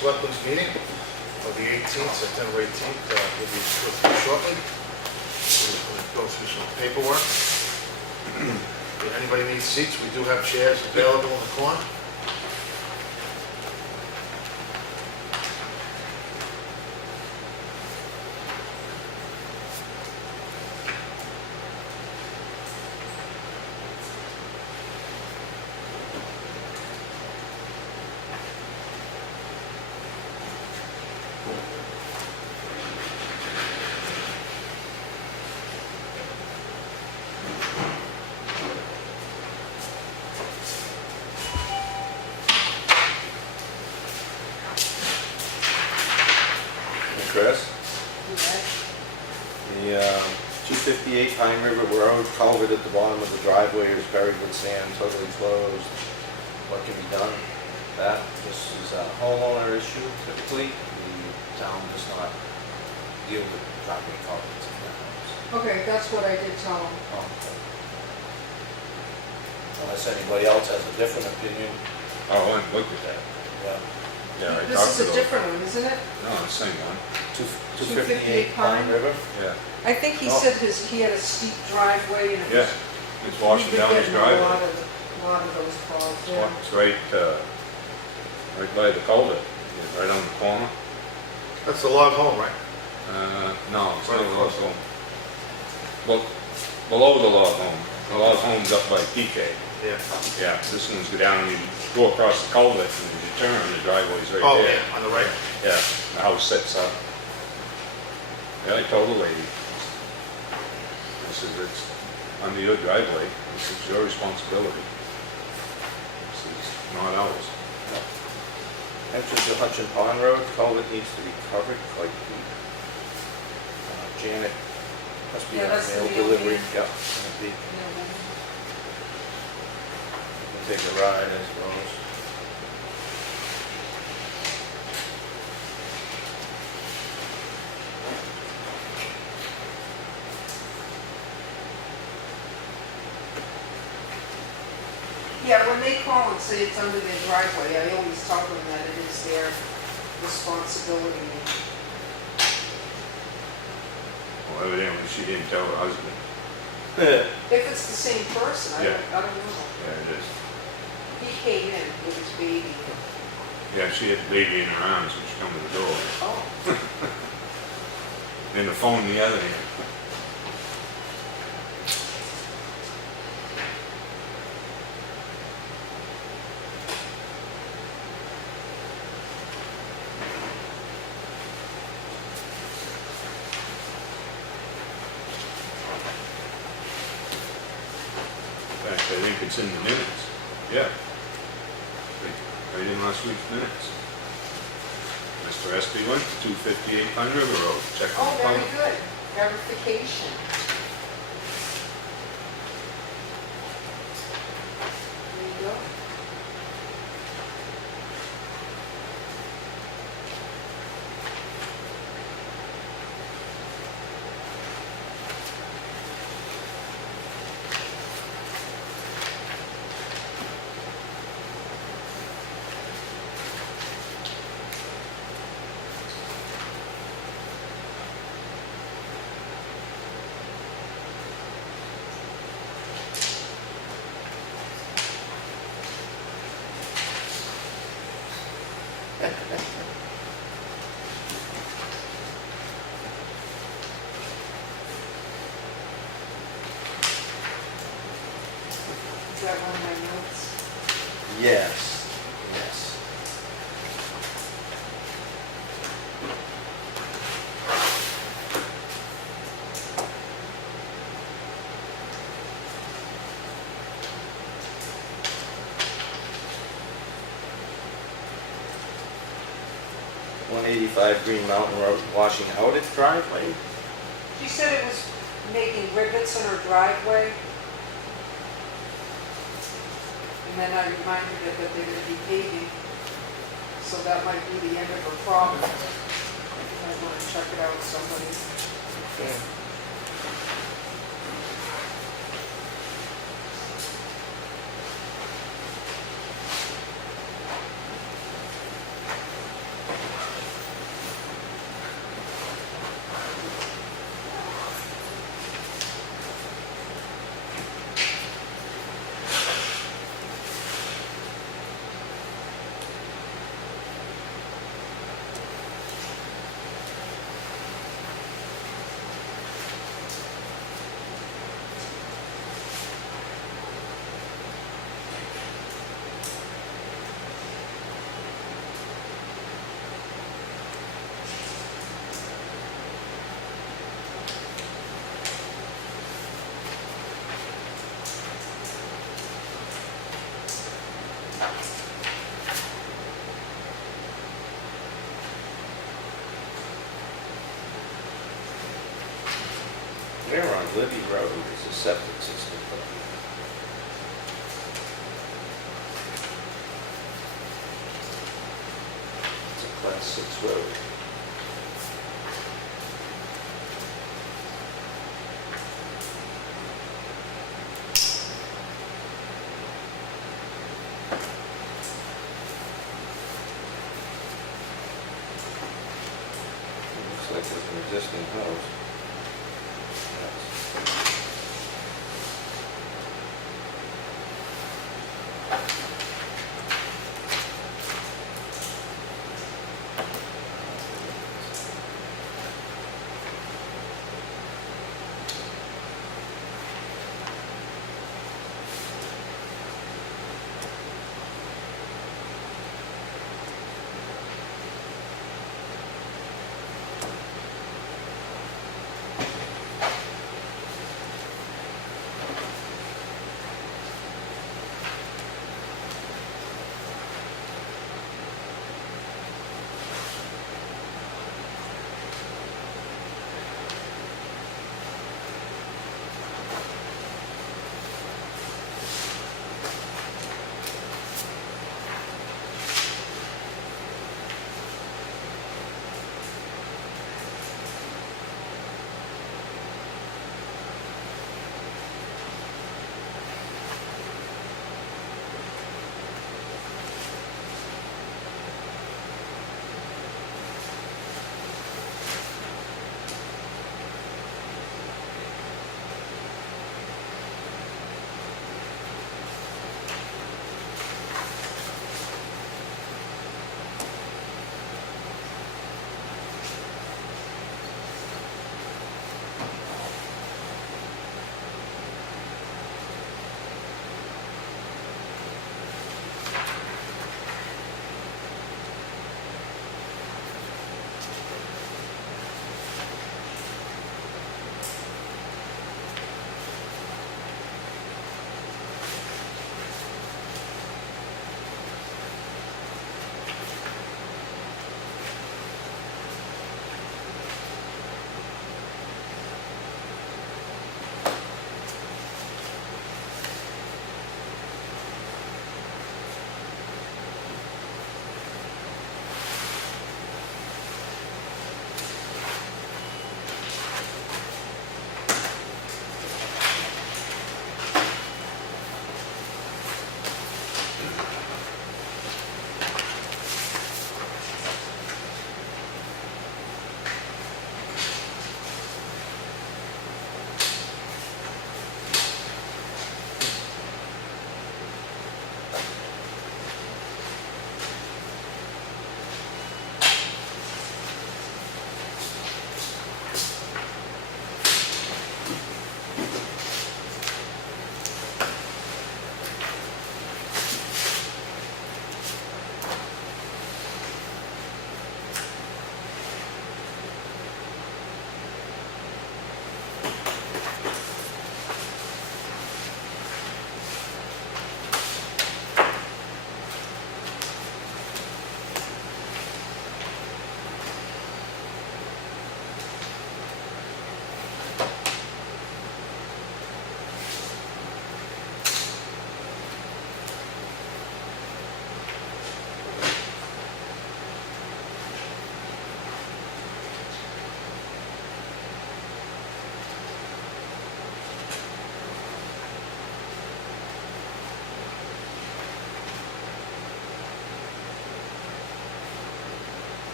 Selectmen's meeting of the 18th, September 18th, will be shortly. We'll go through some paperwork. If anybody needs seats, we do have chairs available in the corner. Chris? The 258 Pine River Road culvert at the bottom of the driveway is buried with sand, totally closed. What can be done? This is a homeowner issue typically. The town does not deal with driveway culverts in their homes. Okay, that's what I did tell him. Unless anybody else has a different opinion. Oh, I went and looked at that. Yeah. Yeah, I This talked is to a different one, isn't it? No, the same one. 258 Pine River? Yeah. I think he said he had a steep driveway and it Yeah, was. it's washing down his A driveway. lot of those calls, yeah. It's right by the culvert, right on the corner. That's the log home, right? No, it's not a log home. Well, below the log home. The log home's up by PK. Yeah. Yeah, this one's go down and you go across the culvert and as you turn, the driveway's right Oh, there. yeah, on the right. Yeah, the house sets up. Yeah, I told the lady, I said, it's under your driveway, this is your responsibility. This is not ours. Entrance to Hutchin Pond Road, culvert needs to be covered quite deep. Janet must be Yeah, on that's the mail mail delivery. man. Yep, gonna be, we'll take a ride, I suppose. Yeah, when they call and say it's under their driveway, I always tell them that it is their responsibility. Well, evidently she didn't tell her husband. If it's the same person, I don't know. Yeah, it is. He came in with his baby. Yeah, she had the baby in her arms when she come to the door. Oh, And the phone in the other hand. In fact, I think it's in the minutes. Yeah. Right in last week's minutes. Mr. Espie went to 258 Pine River Road, checked oh, on the very phone. good. Verification. There you go. Is that one of my notes? Yes, yes. .185 Green Mountain Road, washing out its driveway. She said it was making rivets in her driveway. And then I reminded her that they're gonna be paving, so that might be the end of her problem. I wanna check it out with somebody. Okay. Where on Libby Road is a septic system put? It's a class 6 road. Looks like there's an existing house. Yes.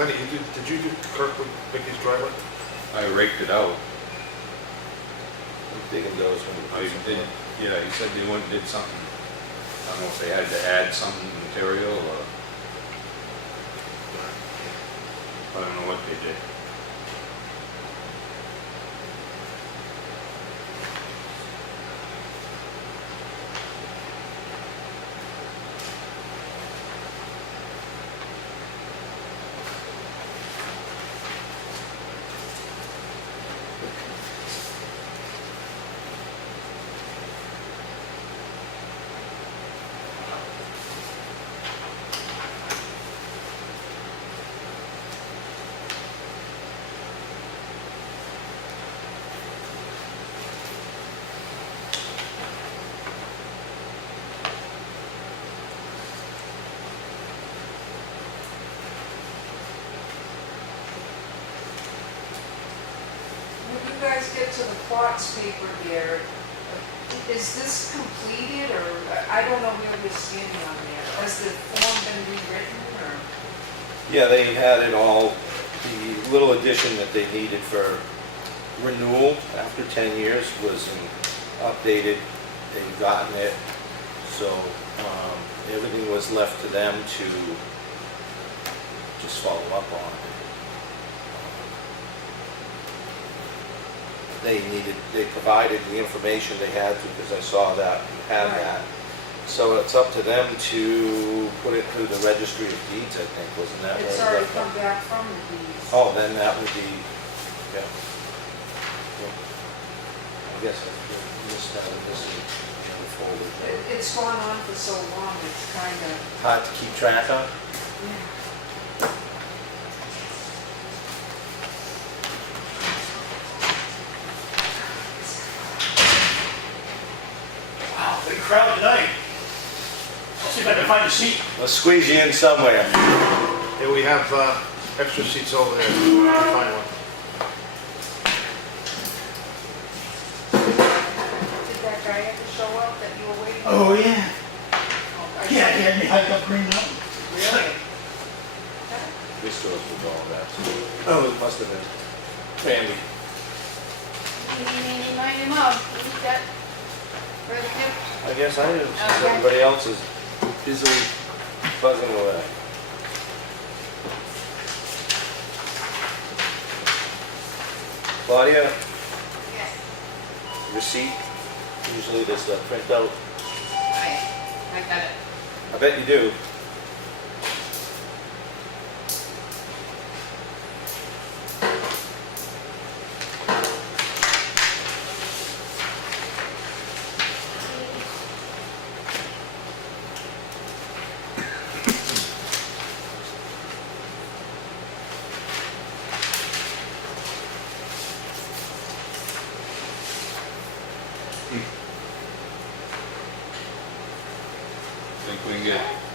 Lenny, did you do Kirkwood Mickey's driveway? I raked it out. Digging those when I you did, yeah, he said they went and did something. I don't know if they had to add some material or, I don't know what they did. When you guys get to the plots paper here, is this completed, or, I don't know where you're standing on there. Has the form been rewritten, or? Yeah, they had it all, the little addition that they needed for renewal after 10 years was updated. They've gotten it, so everything was left to them to just follow up on. They provided the information they had to, because I saw that you had Right. that. So it's up to them to put it through the registry of deeds, I think, wasn't that? It's where it already left come off? back from the deeds. Oh, then that would be, yeah. Yeah. I guess I missed that in this folder. It's gone on for so long, it's kind of, Hard to keep track of. Wow, big crowd tonight. I'll see if I can find a seat. Let's squeeze you in somewhere. Here we have extra seats over there. Find one. did that guy ever show up that you were waiting for? Oh, yeah. Oh, I Yeah, saw- he had me hiked up Green Mountain. Really? This stores with all that. Oh, it must have been Randy. Eeny, miny, moe. Who's that? Where's the gift? I guess I did. Okay. Everybody else is busily buzzing away. Claudia, Yes. receipt, usually this printout. I got it. I bet you do.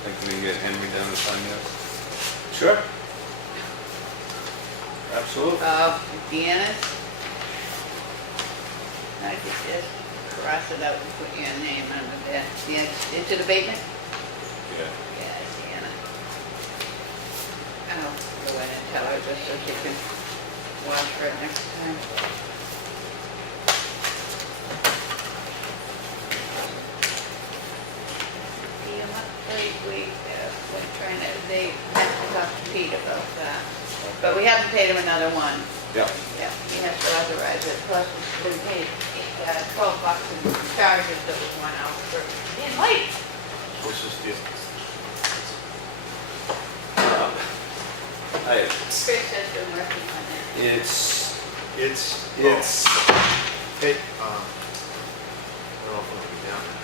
Think we can get Henry down to sign this? Sure. Absolutely. Deanna's. I could just cross it out and put your name under there. Yeah, into the basement? Yeah. Yeah, Deanna. I'll go in and tell her just so she can watch for it next time. We're trying to, they have to talk to Pete about that. But we haven't paid him another one. Yeah. Yeah, he has to authorize it, plus we've been paid $12 in charges that was one out for being late. What's this deal? Chris has been working on it. It's, It's, hey, I don't know if it'll be down there.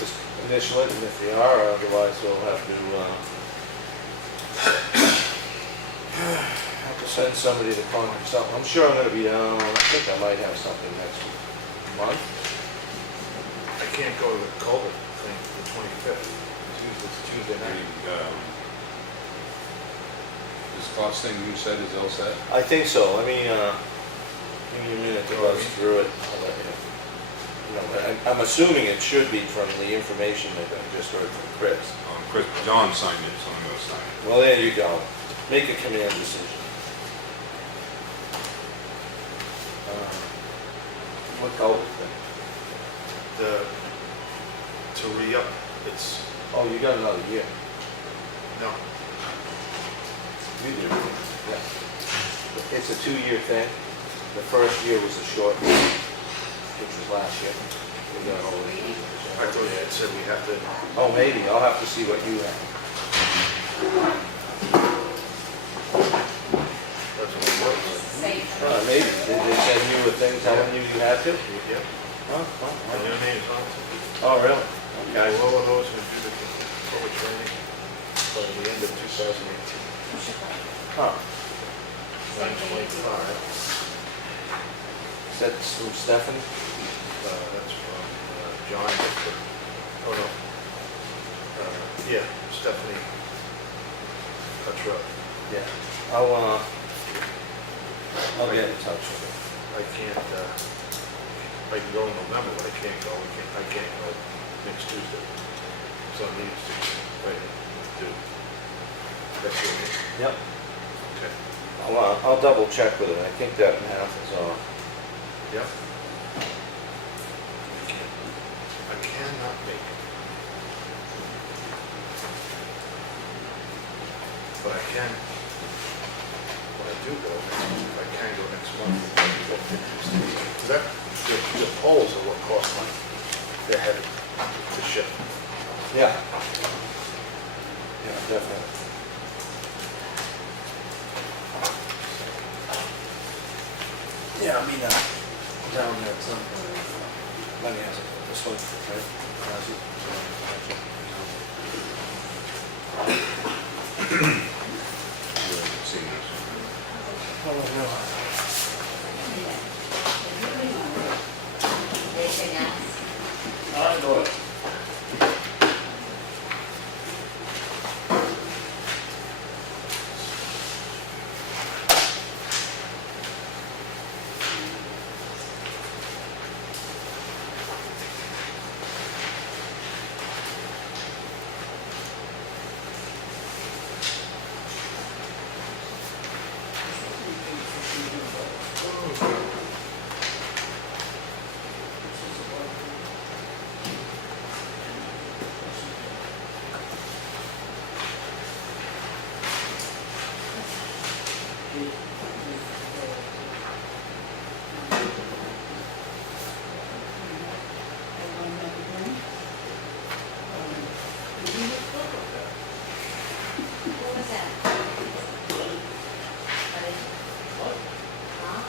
just initial it, and if they are, otherwise we'll have to send somebody to contact something. I'm sure I'm gonna be down, I think I might have something next month. I can't go to the culvert thing the 25th. It's Tuesday night. This cost thing you said is all set? I think so. I mean, give me a minute to buzz through it. I'll let you know. You know, I'm assuming it should be from the information that I just heard from Chris. Chris, John signed it, so I'm gonna sign it. Well, there you go. make a command decision. What culvert thing? To re-up, it's, Oh, you got another year. no, You do. Yeah. It's a 2-year thing. The first year was a short, which was last year. We got all the years. I thought it said we have to, Oh, maybe, I'll have to see what you have. that's what it was. Same. Maybe, did they send you a thing telling you you had to? Yeah, Oh, and your name's on it. oh, really? Yeah, Okay. all of those will do the forward training by the end of 2018. Huh. 9/25, Is that from Stephanie? that's from John Victor. Oh, no. Yeah, Stephanie Cuttrell. Yeah. I'll get in touch with her. I can't, I can go in November, but I can't go, I can't go next Tuesday. So I need to, wait, do, that's your name? Yep. Okay. I'll double check with her. I think that math is off. Yep. I cannot make it. But I can, when I do go, I can go next month. So that, the poles are what cost money. They're heavy to ship. Yeah. Yeah, definitely. Yeah, I mean, down there at some point. Lenny has it, this one, right? Has it. You haven't seen this one. Oh, no. Anything else? I know it. What was that? Huh?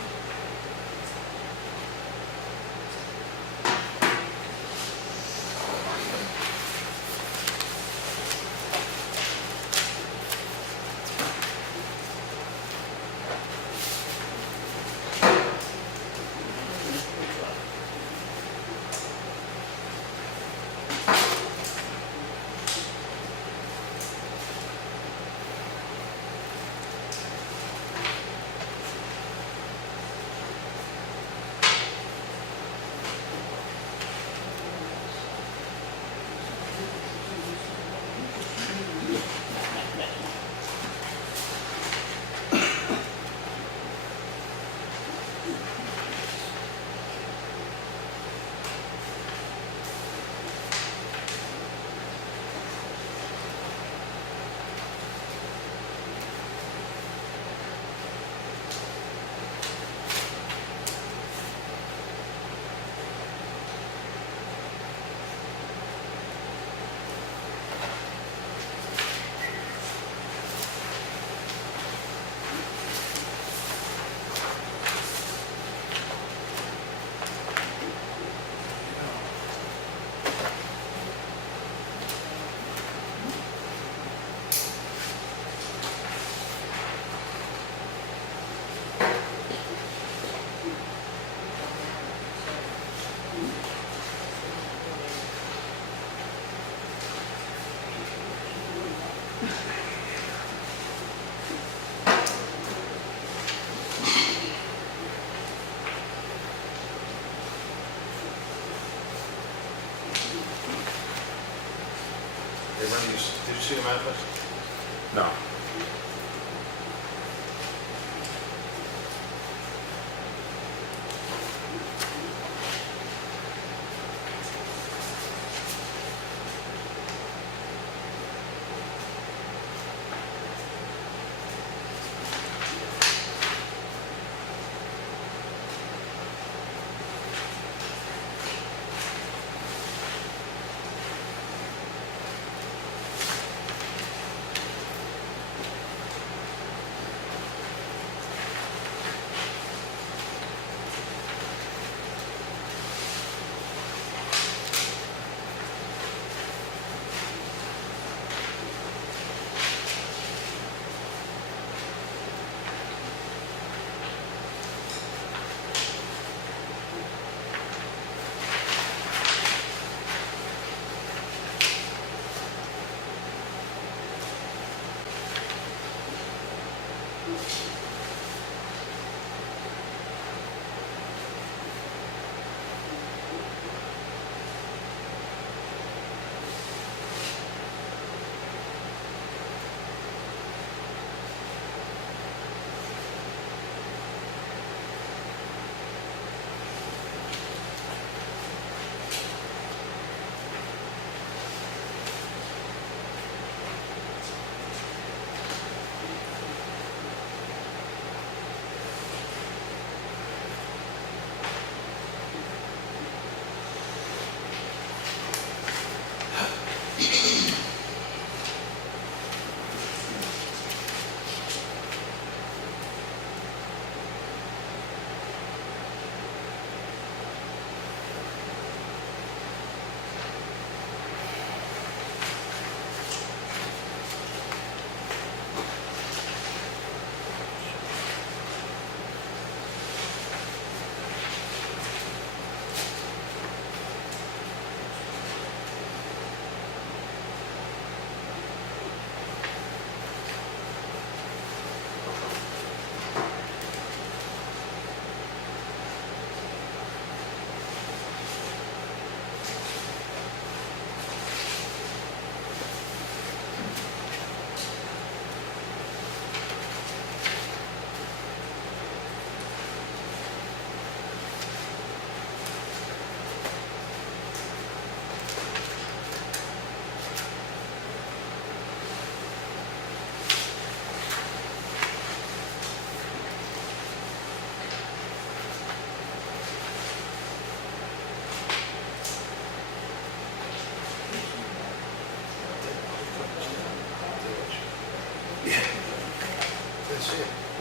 Hey, Lenny, did you see the manifest? No.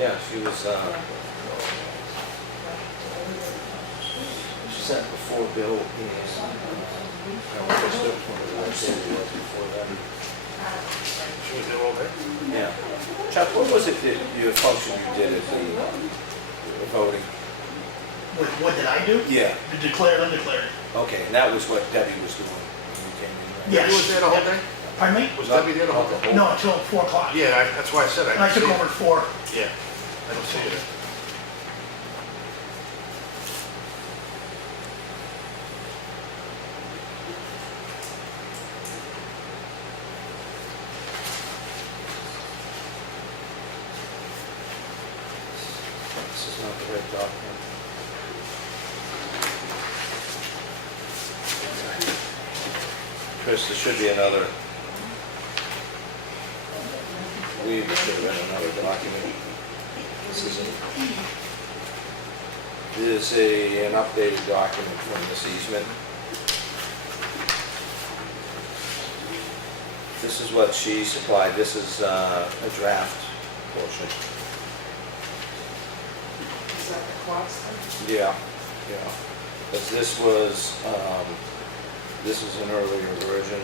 Yeah, she was, she sent before Bill and, Krista, whatever it was before that. She was there all day? Yeah. Chuck, what was it that your function you did at the voting? What did I do? Yeah, The declared, undeclared. okay, and that was what Debbie was doing when you came in, right? Yes. You was there the whole day? Pardon me? Was Debbie there the whole day? No, until 4 o'clock. Yeah, that's why I said I And I didn't took see over it. at 4. Yeah, I don't see it. This is not the right document. Chris, there should be another. We should have been another document. This is an updated document from this easement. This is what she supplied. This is a draft portion. Is that the Quats thing? Yeah, yeah. Because this is an earlier version.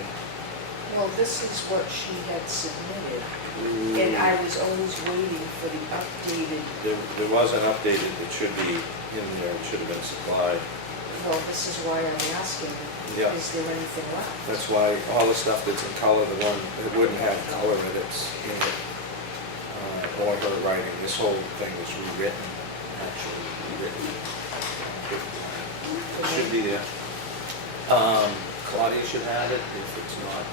Well, this is what she had submitted, and I was always waiting for the updated, There was an updated that should be in there, it should have been supplied. well, this is why I'm asking, Yeah. is there anything left? That's why all the stuff that's in color, the one that wouldn't have color in it's in it. Only her writing, this whole thing was rewritten, actually rewritten. It should be there. Claudia should have it if it's not.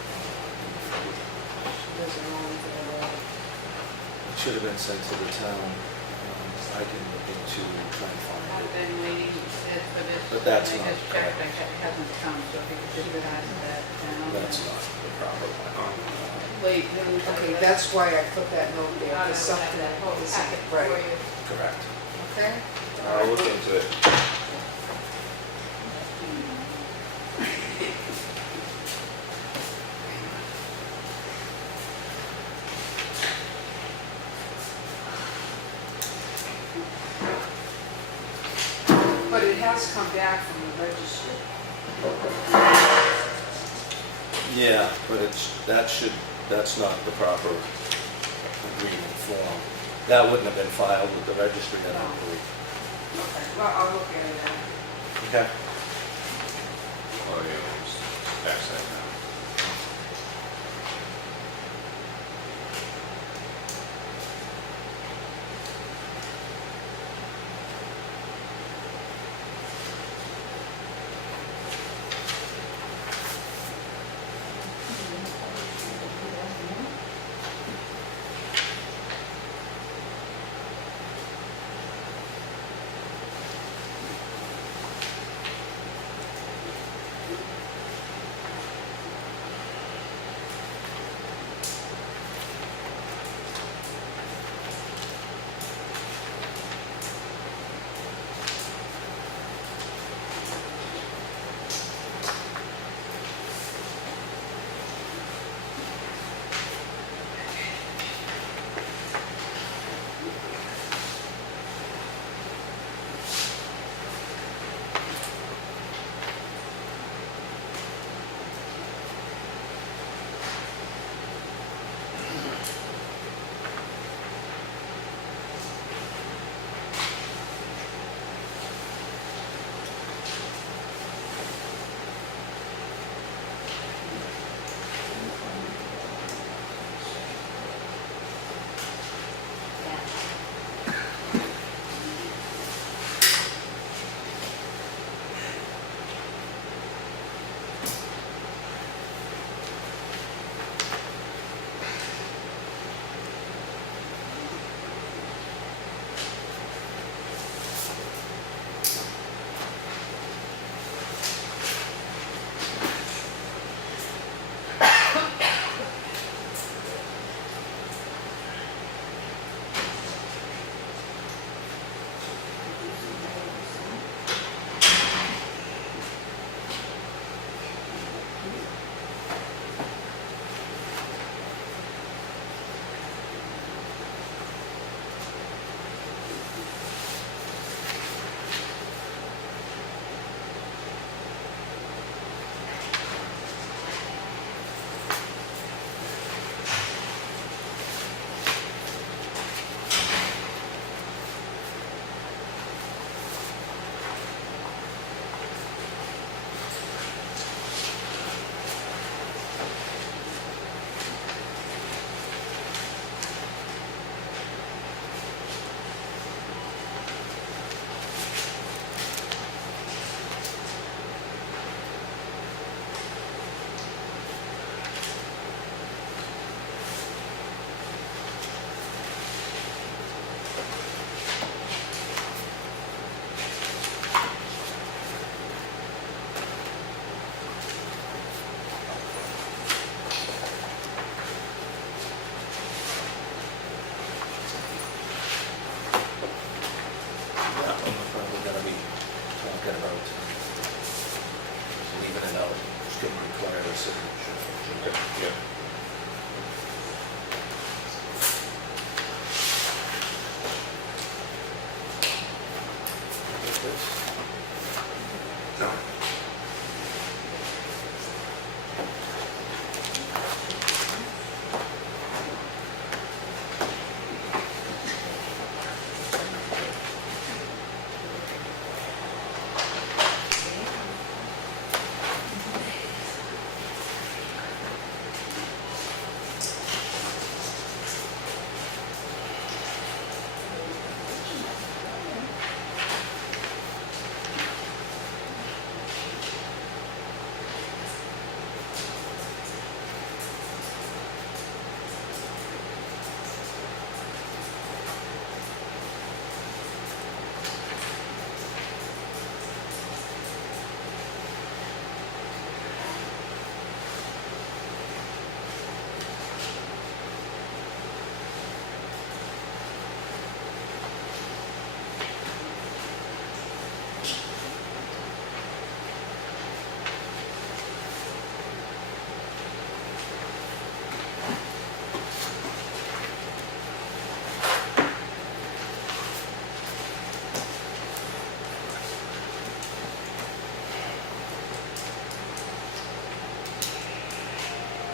Doesn't know anything about it. It should have been sent to the town. I can look into try and find I've it. been waiting for this. But that's I not just checked, correct. it hasn't come, so if you could just advise that down. That's not the proper one. Wait, no, Okay, that's why I put that note there, I'll because something that whole isn't packet for right. you. Correct. Okay? I'll look into it. But it has come back from the registry. Yeah, but that's not the proper agreement form. That wouldn't have been filed with the registry, I don't believe. Okay, well, I'll look at it now. Okay. Oh, yeah, we'll just pass that down.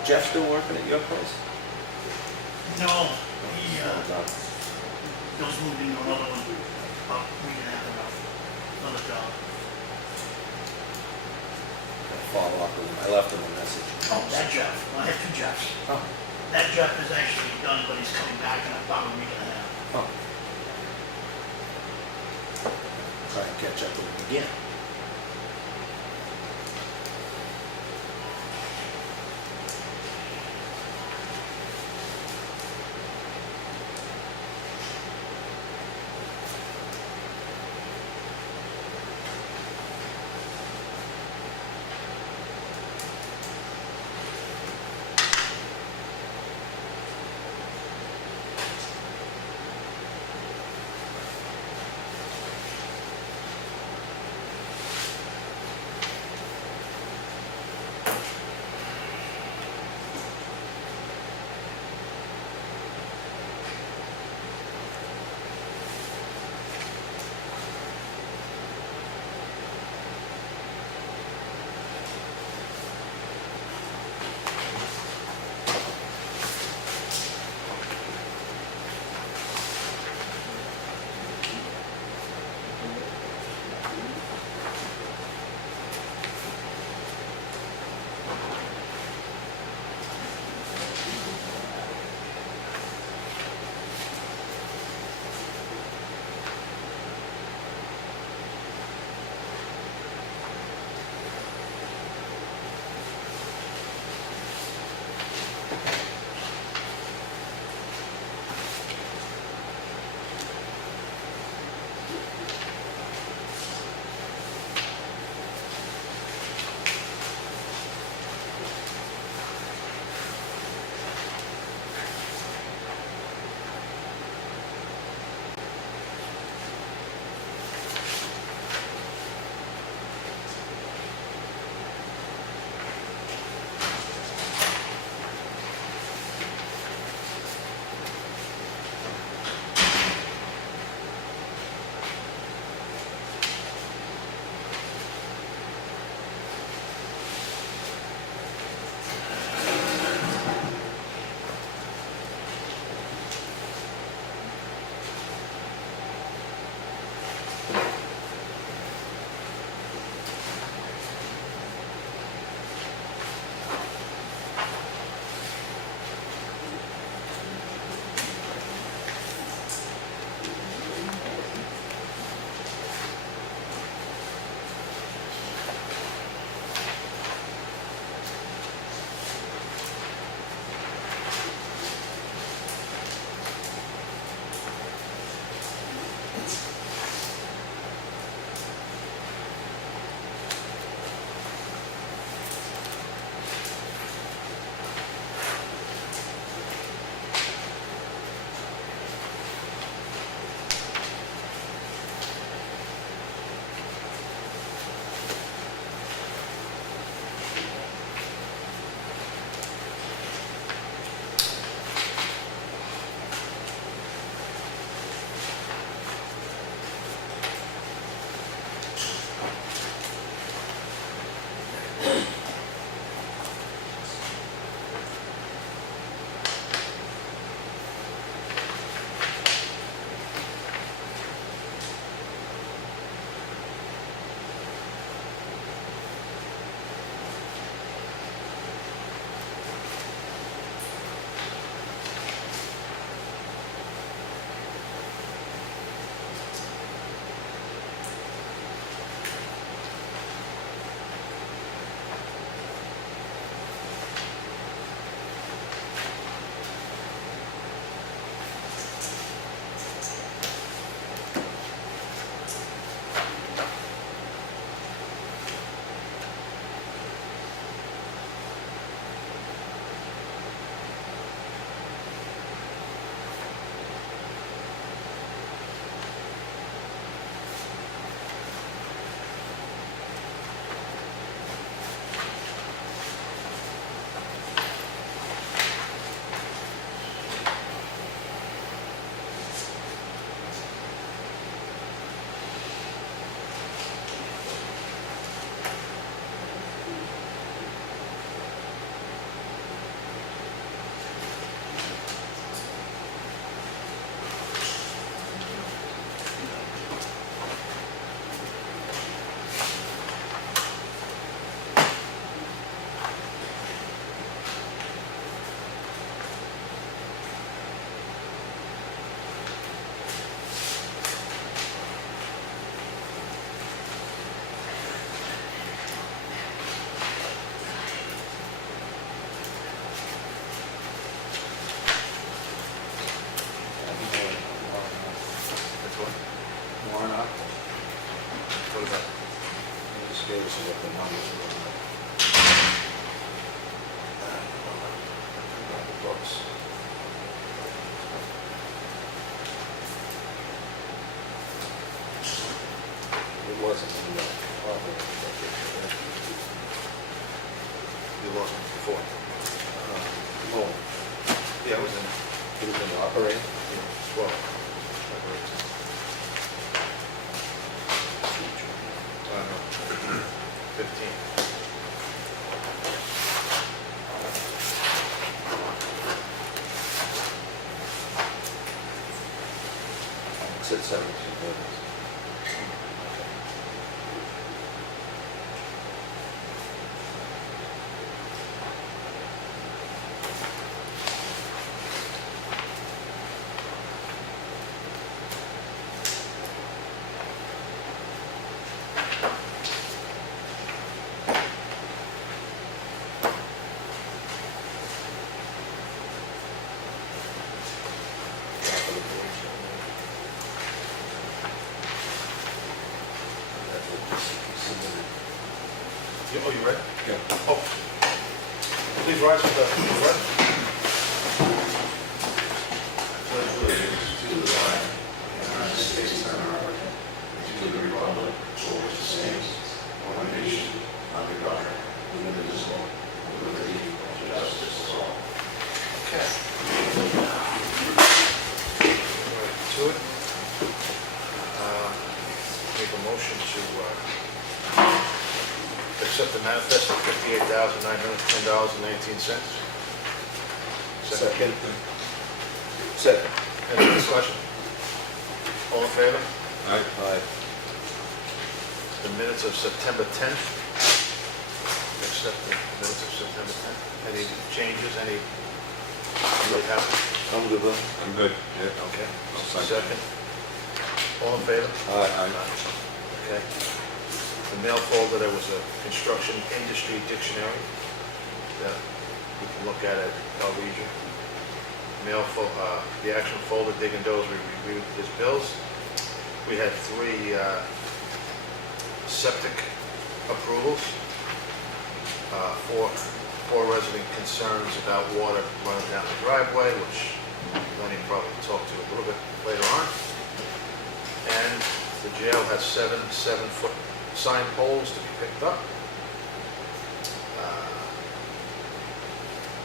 Jeff still working at your place? No, he, Oh, no. goes moving to another one, about a week and a half ago, another job. I'll follow up with him. I left him a message. Oh, that Jeff, well, I have two Jeffs. Oh. That Jeff is actually done, but he's coming back in about a week and a half. Oh. Try and catch up with him again. we lost him before. Well, Yeah, it was in, he was in operating. 12. 15. It said 17 minutes. Oh, you ready? Yeah. Oh. Please rise for the pledge. Pledge allegiance to the flag of the United States of America, and to the republic for which it stands, one nation, under God, indivisible, with liberty and justice for all. Okay. Right to it. Make a motion to accept the manifest of $58,910.19. Second. Second. Any discussion? All in favor? Aye. Aye. The minutes of September 10th. Accept the minutes of September 10th. Any changes, any happen? I'm good with I'm good, yeah. Okay. I'll second. Second. All in favor? Aye. Okay. The mail folder, there was a construction industry dictionary that we can look at our region. The action folder, Dig and Doze, we reviewed his bills. We had 3 septic approvals, 4 resident concerns about water running down the driveway, which Lenny probably talked to a little bit later on. And the jail has 7 7-foot sign poles to be picked up.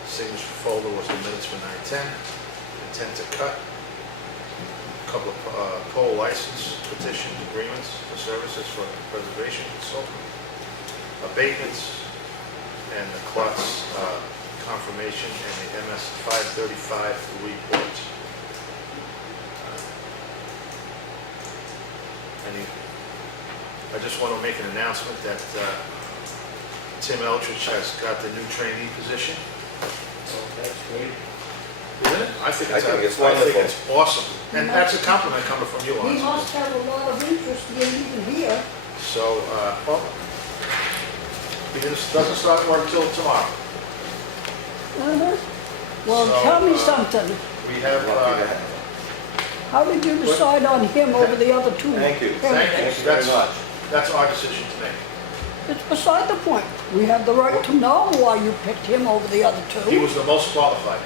Signature folder was the minutes for 9/10. Intent to cut. A couple of pole license petition agreements for services for preservation consultant. Abatements and the CLOTS confirmation and the MS 535 report. I just want to make an announcement that Tim Eldridge has got the new trainee position. That's great. Isn't it? I think it's wonderful. awesome. And that's a compliment coming from you, He honestly. must have a lot of interest in even here. So, well, he doesn't start work till tomorrow. Well, So, tell me something. We have, How did you decide on him over the other 2? Thank you. Thank you. Thank you very much. that's our decision to make. It's beside the point. We have the right to know why you picked him over the other 2. He was the most qualified.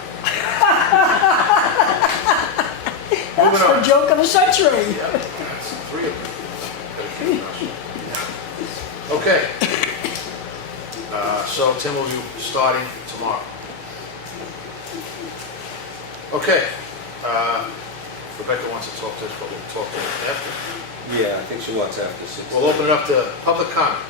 That's moving the on. joke of the century. Yeah, that's 3 of them. Okay. So Tim will be starting tomorrow. Okay. Rebecca wants to talk to us, but we'll talk to her after. Yeah, I think she wants after 6. We'll open it up to public comment.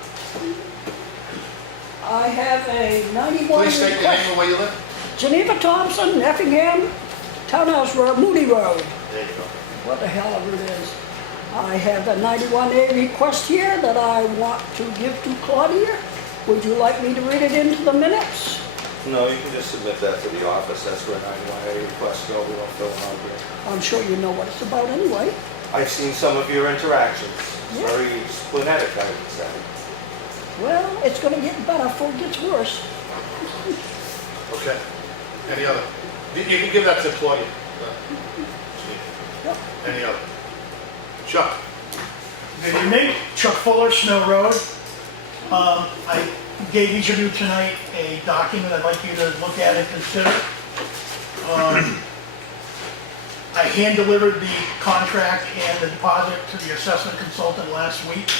I have a 91 Please state your name and where you live. Geneva Thompson, Effingham, Townhouse Road, Moody Road, There you go. what the hell ever it is. I have a 91A request here that I want to give to Claudia. Would you like me to read it into the minutes? No, you can just submit that to the office. That's where 91A requests go. We don't fill them out here. I'm sure you know what it's about anyway. I've seen some of your interactions. Yeah. Very splenetic, I would say. Well, it's gonna get better before it gets worse. Okay. Any other? You can give that to Claudia. Yep. Any other? Chuck? Good evening, Chuck Fuller, Snow Road. I gave each of you tonight a document I'd like you to look at and consider. I hand-delivered the contract and the deposit to the assessment consultant last week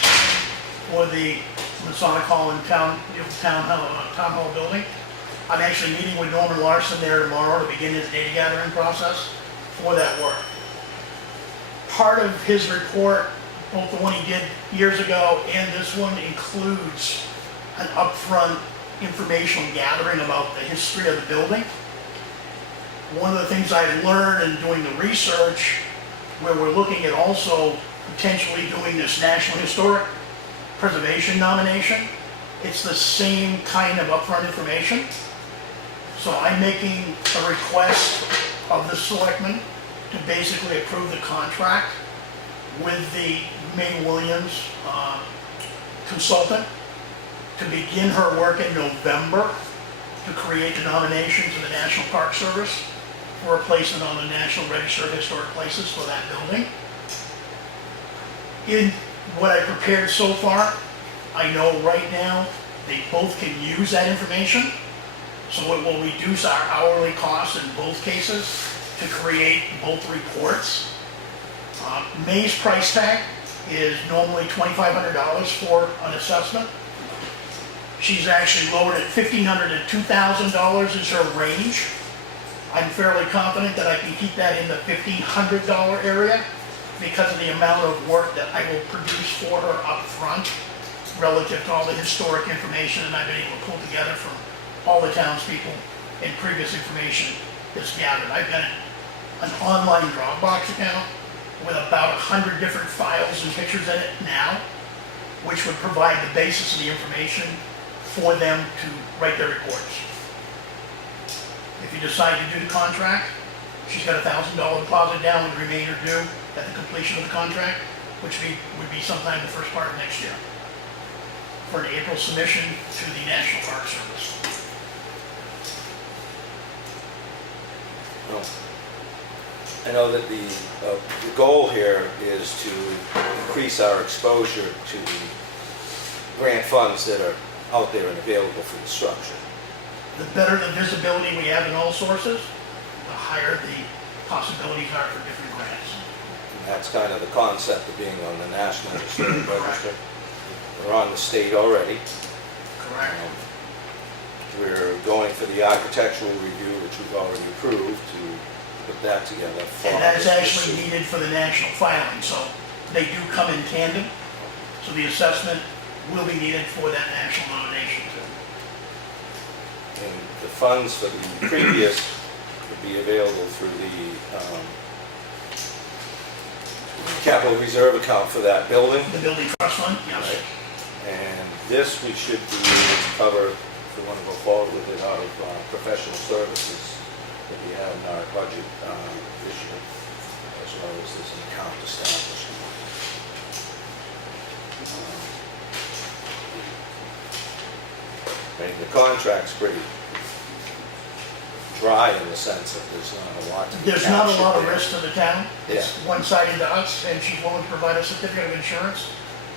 for the Masonic Hall in town, the old town hall building. I'm actually meeting with Norman Larson there tomorrow to begin his data gathering process for that work. Part of his report, both the one he did years ago and this one, includes an upfront informational gathering about the history of the building. One of the things I've learned in doing the research, where we're looking at also potentially doing this National Historic Preservation nomination, it's the same kind of upfront information. So I'm making a request of the selectmen to basically approve the contract with the May Williams consultant to begin her work in November to create the nomination to the National Park Service for a placement on the National Register of Historic Places for that building. In what I prepared so far, I know right now they both can use that information, so it will reduce our hourly costs in both cases to create both reports. May's price tag is normally $2,500 for an assessment. She's actually lowered it $1,500 to $2,000 is her range. I'm fairly confident that I can keep that in the $1,500 area because of the amount of work that I will produce for her up front relative to all the historic information that I've been able to pull together from all the townspeople and previous information that's gathered. I've got an online Dropbox account with about 100 different files and pictures in it now, which would provide the basis of the information for them to write their reports. If you decide to do the contract, she's got a $1,000 deposit down with the remainder due at the completion of the contract, which would be sometime the first part of next year, for an April submission to the National Park Service. Well, I know that the goal here is to increase our exposure to the grant funds that are out there and available for construction. The better the visibility we have in all sources, the higher the possibilities are for different grants. And that's kind of the concept of being on the National Historic Register. We're on the state already. Correct. We're going for the architectural review, which we've already approved, to put that together. And that is actually needed for the national filing, so they do come in tandem. So the assessment will be needed for that national nomination too. And the funds for the previous would be available through the capital reserve account for that building. The building trust fund, yes. Right. And this we should be able to cover if we want to go forward with it out of professional services that we have in our budget this year, as well as this account established. I mean, the contract's pretty dry in the sense that there's not a lot to be There's not a lot of captured there. risk to the town. It's Yeah. one-sided to us, and she's willing to provide a certificate of insurance,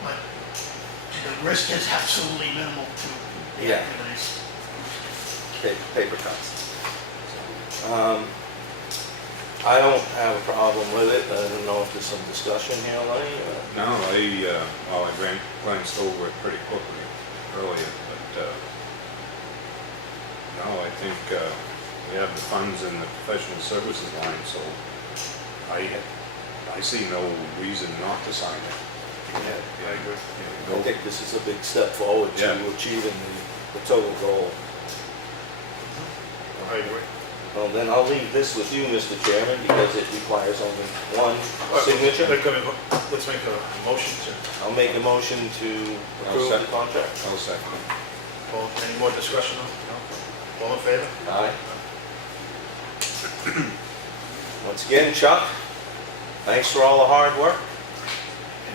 but the risk is absolutely minimal to the Yeah. activities. Paper cuts. I don't have a problem with it. I don't know if there's some discussion here, Lenny. No, I glanced over it pretty quickly earlier, but, no, I think, we have the funds in the professional services line, so I see no reason not to sign it. Yeah, I agree. I think this is a big step forward to Yeah. achieving the total goal. I agree. Well, then I'll leave this with you, Mr. Chairman, because it requires only one signature. Let's make a motion to, I'll make a motion to approve the contract. I'll second. any more discussion on it? No? All in favor? Aye. Once again, Chuck, thanks for all the hard work.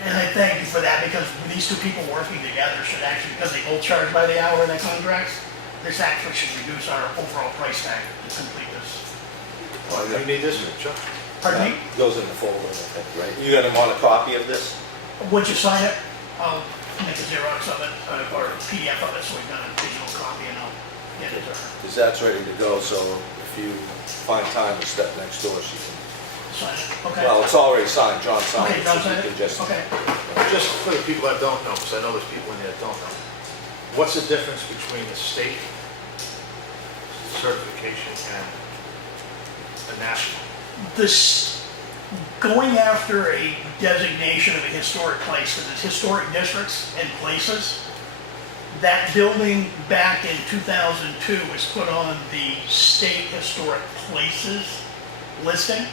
And I thank you for that, because these two people working together should actually, because they both charge by the hour in their contracts, this actually should reduce our overall price tag to complete this. You need this, Chuck? Pardon me? Goes in the folder, I think, right? You're gonna want a copy of this? Once you sign it, I'll make a Xerox of it, or a PDF of it, so we've got a digital copy, and I'll get it to her. Because that's ready to go, so if you find time to step next door, she can. Sign it, okay? Well, it's already signed, John signed Okay, it, John so you signed can it? just. Okay. Just for the people that don't know, because I know there's people in there that don't know, what's the difference between the state certification and a national? This, going after a designation of a historic place, because it's historic districts and places, that building back in 2002 was put on the state historic places listing.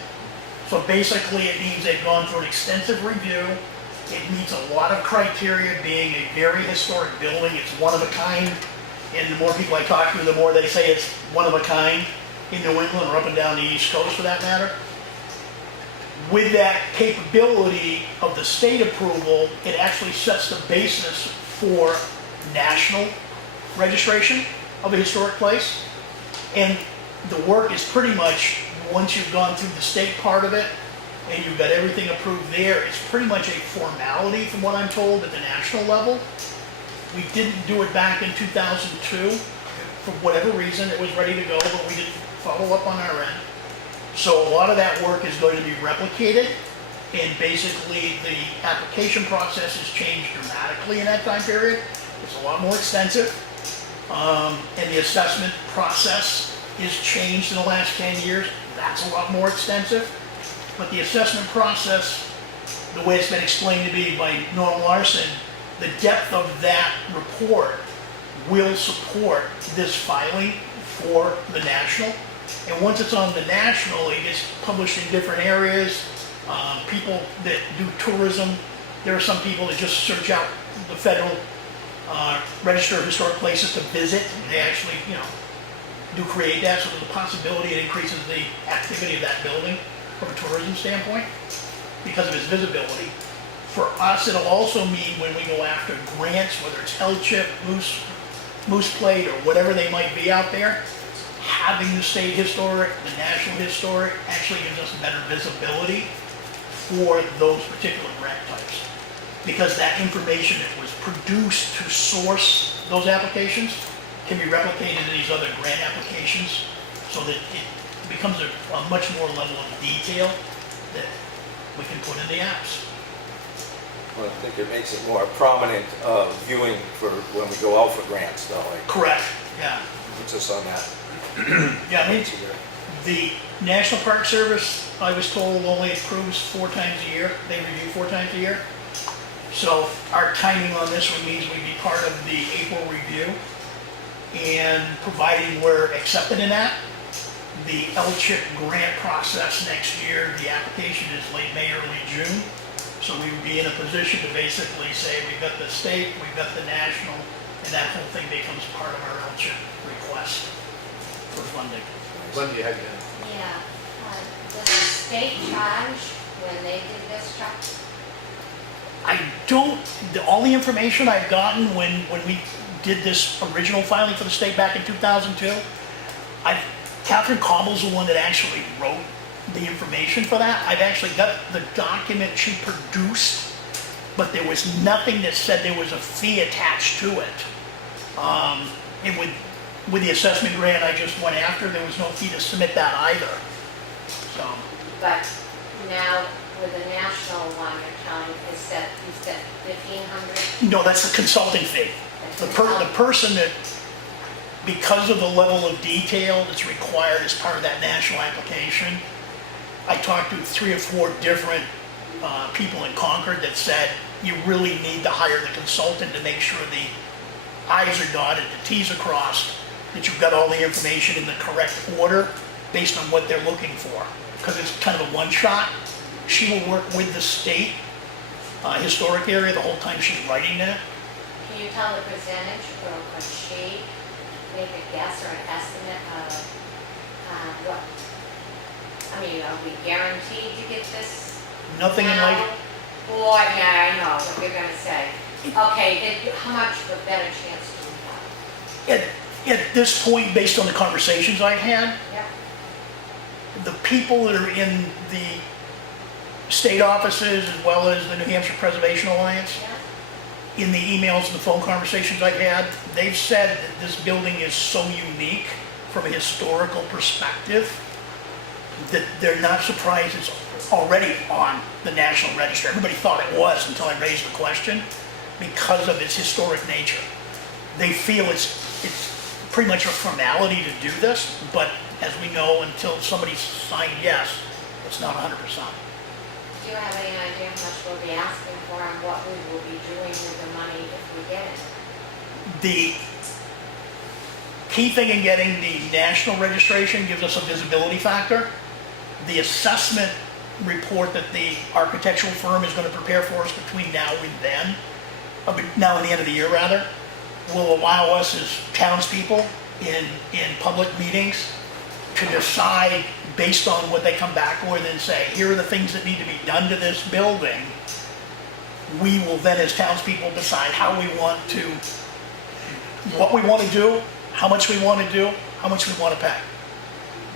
So basically it means they've gone through an extensive review. It meets a lot of criteria, being a very historic building. It's one of a kind. And the more people I talk to, the more they say it's one of a kind in New England or up and down the East Coast for that matter. With that capability of the state approval, it actually sets the basis for national registration of a historic place. And the work is pretty much, once you've gone through the state part of it and you've got everything approved there, it's pretty much a formality from what I'm told at the national level. We didn't do it back in 2002. For whatever reason, it was ready to go, but we didn't follow up on our end. So a lot of that work is going to be replicated, and basically the application process has changed dramatically in that time period. It's a lot more extensive, and the assessment process is changed in the last 10 years. That's a lot more extensive. But the assessment process, the way it's been explained to me by Norm Larson, the depth of that report will support this filing for the national. And once it's on the national, it gets published in different areas. People that do tourism, there are some people that just search out the federal Register of Historic Places to visit. They actually, do create that, so there's a possibility it increases the activity of that building from a tourism standpoint because of its visibility. For us, it'll also mean when we go after grants, whether it's LCHIP, Moose Plate, or whatever they might be out there, having the state historic, the national historic, actually gives us better visibility for those particular grant types. Because that information that was produced to source those applications can be replicated in these other grant applications, so that it becomes a much more level of detail that we can put in the apps. Well, I think it makes it more prominent viewing for when we go out for grants, though. Like, Correct, yeah. puts us on that. Yeah, I mean, the National Park Service, I was told, only approves 4 times a year. They review 4 times a year. So our timing on this one means we'd be part of the April review. And providing we're accepted in that, the LCHIP grant process next year, the application is late May, early June. So we would be in a position to basically say we've got the state, we've got the national, and that whole thing becomes part of our LCHIP request for funding. Linda, you had your Yeah, does the state charge when they did this truck? I don't, all the information I've gotten when we did this original filing for the state back in 2002, Catherine Cobble's the one that actually wrote the information for that. I've actually got the document she produced, but there was nothing that said there was a fee attached to it. And with the assessment grant I just went after, there was no fee to submit that either. So, But now with the national one, you're telling me is that 1,500? no, that's the consulting fee. The person that, because of the level of detail that's required as part of that national application, I talked to 3 or 4 different people in Concord that said you really need to hire the consultant to make sure the I's are dotted, the T's are crossed, that you've got all the information in the correct order based on what they're looking for. Because it's kind of a one-shot. She will work with the state historic area the whole time she's writing that. Can you tell the percentage, or could she make a guess or an estimate of what? I mean, are we guaranteed to get this? Nothing in now? like, Boy, yeah, I know what you're gonna say. Okay, then how much of a better chance do we have? at this point, based on the conversations I've had, Yeah. the people that are in the state offices as well as the New Hampshire Preservation Alliance, Yeah. in the emails and the phone conversations I've had, they've said that this building is so unique from a historical perspective that they're not surprised it's already on the National Register. Everybody thought it was until I raised the question because of its historic nature. They feel it's pretty much a formality to do this, but as we know, until somebody's signed yes, it's not 100%. Do you have any idea how much we'll be asking for and what we will be doing with the money if we get it? The key thing in getting the national registration gives us a visibility factor. The assessment report that the architectural firm is going to prepare for us between now and then, now and the end of the year rather, will allow us as townspeople in public meetings to decide based on what they come back with and say, here are the things that need to be done to this building. We will then as townspeople decide how we want to, what we want to do, how much we want to do, how much we want to pay.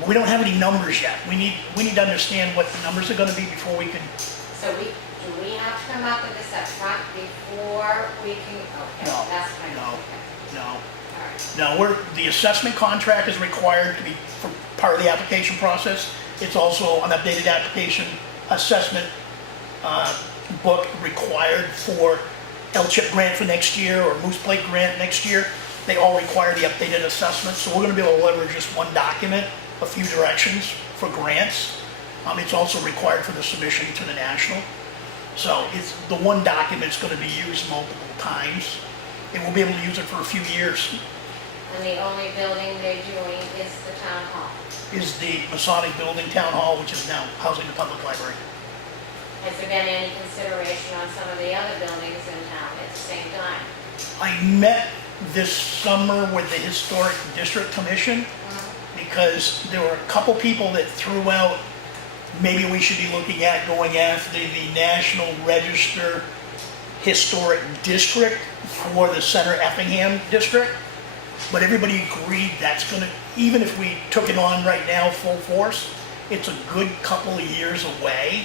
We don't have any numbers yet. We need to understand what the numbers are going to be before we can. So do we have to come up with this up front before we can, okay, No, that's fine. no. Okay. No. All right. No, the assessment contract is required to be for part of the application process. It's also an updated application assessment book required for L-chip grant for next year or Moose Plate grant next year. They all require the updated assessment, so we're going to be able to leverage just one document, a few directions for grants. It's also required for the submission to the national. So it's the one document's going to be used multiple times, and we'll be able to use it for a few years. And the only building they're doing is the town hall. Is the Masonic Building Town Hall, which is now housing the public library. Has there been any consideration on some of the other buildings in town at the same time? I met this summer with the Historic District Commission because there were a couple people that threw out, maybe we should be looking at going after the National Register Historic District for the Center Effingham District. But everybody agreed that's going to, even if we took it on right now full force, it's a good couple of years away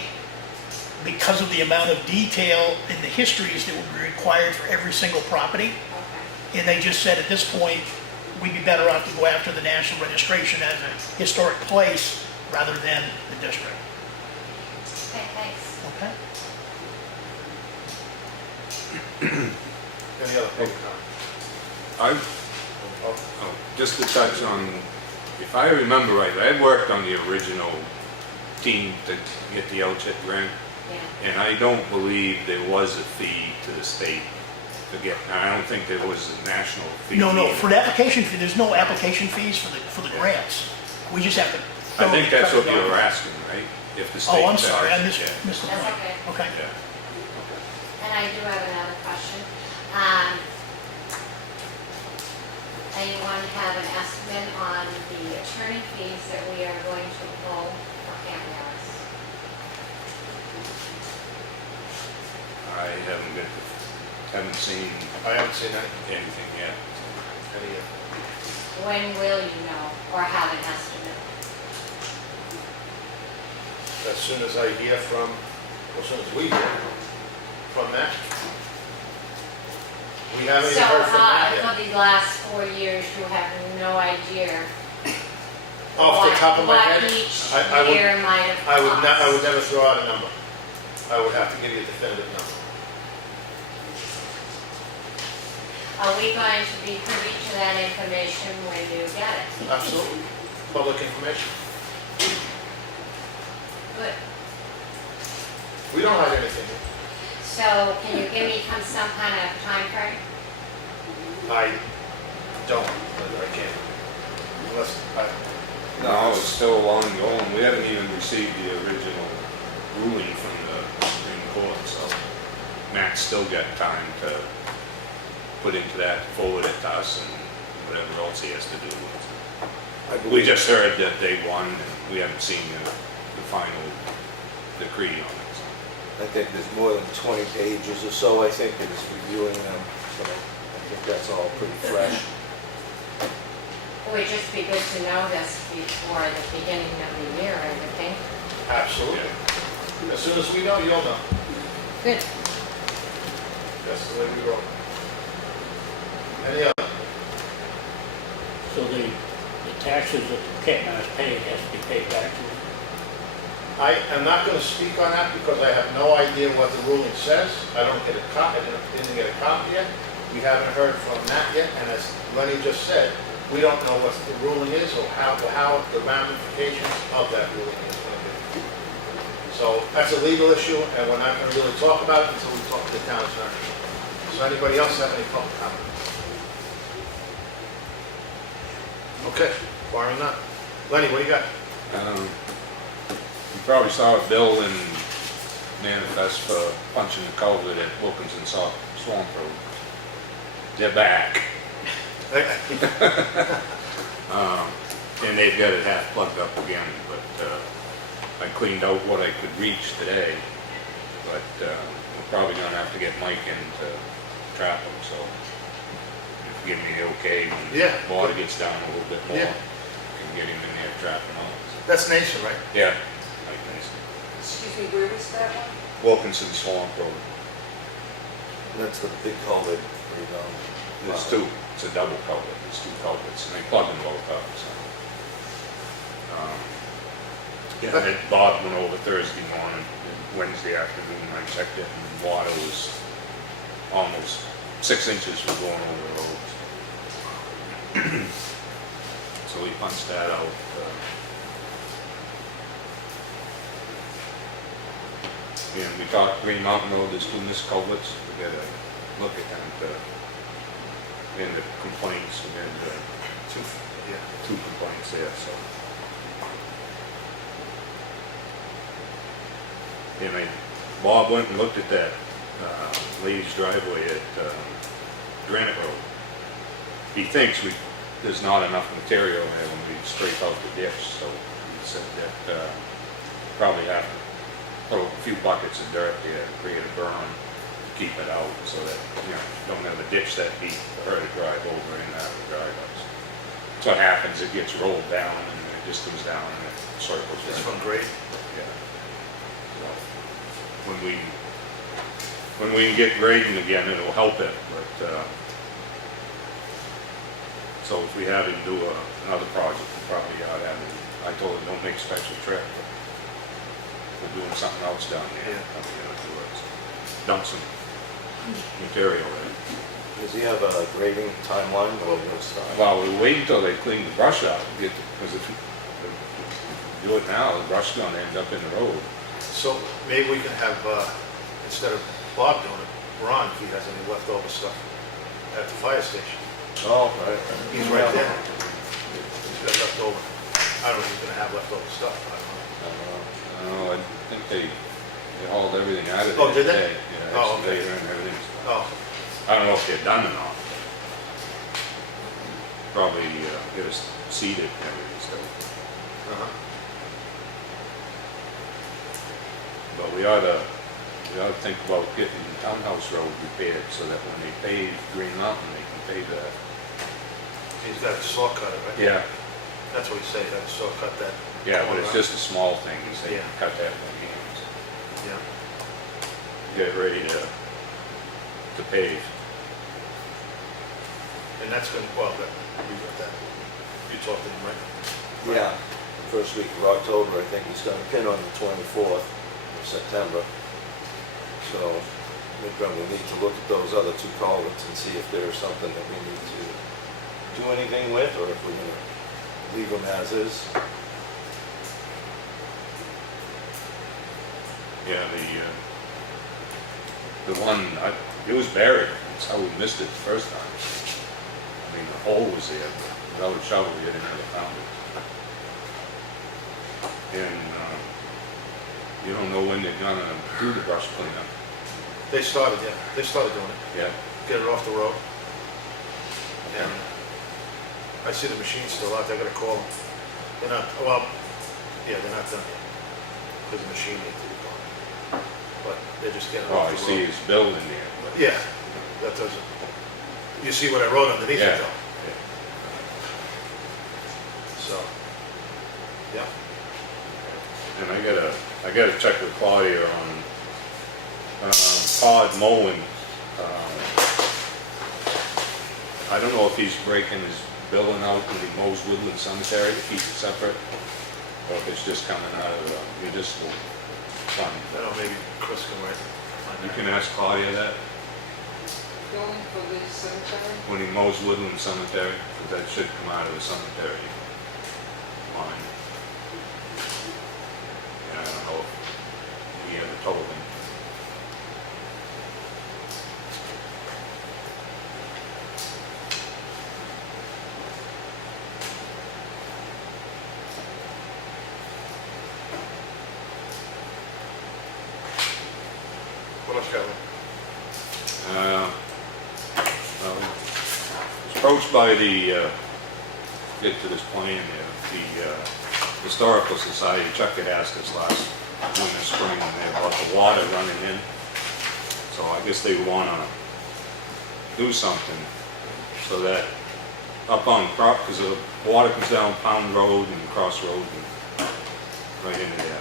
because of the amount of detail in the histories that would be required for every single property. Okay. And they just said at this point, we'd be better off to go after the national registration as a historic place rather than the district. Okay, thanks. Okay? Any other public comment? Just to touch on, if I remember right, I worked on the original team to get the L-chip grant, Yeah. and I don't believe there was a fee to the state to get, I don't think there was a national fee. No, either. for the application fee, there's no application fees for the grants. We just have to. I think that's what you thoroughly- were asking, right? If the state. Oh, I'm sorry, I missed Yeah. the That's point. okay. Okay. Yeah. And I do have another question. Anyone have an estimate on the attorney fees that we are going to pull for Camp Harris? I haven't seen I haven't seen that. anything yet. Any, When will you know or have an estimate? as soon as I hear from, as soon as we hear from that. We haven't even heard from that For yet. the last 4 years, you have no idea Off the top of my head, what each I would, year might have I would cost. never throw out a number. I would have to give you a definitive number. Are we going to be privy to that information when you get it? Absolutely. Public information. Good. We don't hide anything. So can you give me some kind of time frame? I don't, I can't. Unless, No, it's still ongoing. We haven't even received the original ruling from the Supreme Court, so Matt's still got time to put into that, forward it to us, and whatever else he has to do with it. We just heard that they won, and we haven't seen the final decree on it. So. I think there's more than 20 pages or so, I think, that is reviewing them. So I think that's all pretty fresh. It would just be good to know this before the beginning of the year, I would think. absolutely. As soon as we know, you'll know. Good. That's the way we roll. Any other? So the taxes that the Caithness paid has to be paid back to them. I am not going to speak on that because I have no idea what the ruling says. I don't get a copy, I didn't get a copy yet. We haven't heard from Matt yet, and as Lenny just said, we don't know what the ruling is or how the ramifications of that ruling is going to be. So that's a legal issue, and we're not going to really talk about it until we talk to the town attorney. So anybody else have any public comment? Okay, barring none. Lenny, what do you got? You probably saw a bill in manifest for punching the culvert at Wilkinson Swamp Road. They're back. And they've got it half plugged up again, but I cleaned out what I could reach today, but we're probably gonna have to get Mike in to trap them, so if you give me the okay, when Yeah. the water gets down a little bit more, Yeah. can get him in there trapping out. That's Nation, right? Yeah, Mike Mason. Excuse me, where was that one? Wilkinson Swamp Road. That's the big culvert redone. There's two, it's a double culvert, there's two culverts, and they plug them both up, so. Yeah, and then Bob went over Thursday morning, and Wednesday afternoon, I checked it, and water was almost 6 inches was going over the roads. So we punched that out. And we talked Green Mountain Road, there's two missed culverts, we gotta look at them, and the complaints, we had two complaints there, so. And Bob went and looked at that lady's driveway at Granite Road. He thinks there's not enough material there when we scrape out the ditch, so he said that probably have to put a few buckets of dirt there, create a berm, to keep it out, so that, don't have a ditch that deep for her to drive over in and out of the driveways. So what happens, it gets rolled down and it just goes down and it circles. It's from grade. Yeah. So, when we can get grading again, it'll help it, but, so if we have him do another project, we probably ought to have him, I told him, don't make a special trip. We're doing something else down there. Dump some material in. Does he have a grading timeline or no start? Well, we wait until they clean the brush out, because if you do it now, the brush is gonna end up in the road. So maybe we can have, instead of Bob doing it, Ron, if he has any leftover stuff at the fire station. Oh, right. He's right there. He's got leftover. I don't know if he's gonna have leftover stuff. I don't know. I think they hauled everything out of there. Oh, did they? Today. Yeah, Oh, okay. excavator and everything. Oh, I don't know if they're done or not. Probably get us seeded and everything still. uh-huh. But we ought to think about getting Townhouse Road repaired so that when they pave Green Mountain, they can pave that. He's got a saw cutter, right? Yeah. That's what he said, that saw cut that. Yeah, but it's just a small thing, he said, Yeah. cut that with hands. Yeah. Get ready to pave. And that's gonna, well, you got that. You talked to him, right? Yeah, first week of October, I think he's going to pin on the 24th of September. So we probably need to look at those other two culverts and see if there's something that we need to do anything with, or if we're going to leave them as is. Yeah, the one, it was buried, that's how we missed it the first time. I mean, the hole was there, but without a shovel, you never found it. And you don't know when they're gonna do the brush cleanup. They started, yeah, they started doing it, Yeah. get it off the road. And I see the machine still out there, I gotta call them. They're not, well, yeah, they're not done yet, because the machine needs to be gone. But they're just getting it Oh, off I the see road. his building there, but. Yeah, that doesn't, you see what I wrote underneath Yeah. it though, so, yeah. And I gotta check with Claudia on pod mowing. I don't know if he's breaking his billing out when he mows Woodland Cemetery to keep it separate, or if it's just coming out of the municipal fund. I don't know, maybe Chris can write. You can ask Claudia that. billing for the cemetery? when he mows Woodland Cemetery, 'cause that should come out of the cemetery line. And I don't know if we ever told him. What else, Kevin? Well, I was approached by the, get to this plan here, the Historical Society. Chuck had asked us last winter, spring, about the water running in. So I guess they want to do something so that up on crop, because the water comes down Pound Road and Cross Road and right into their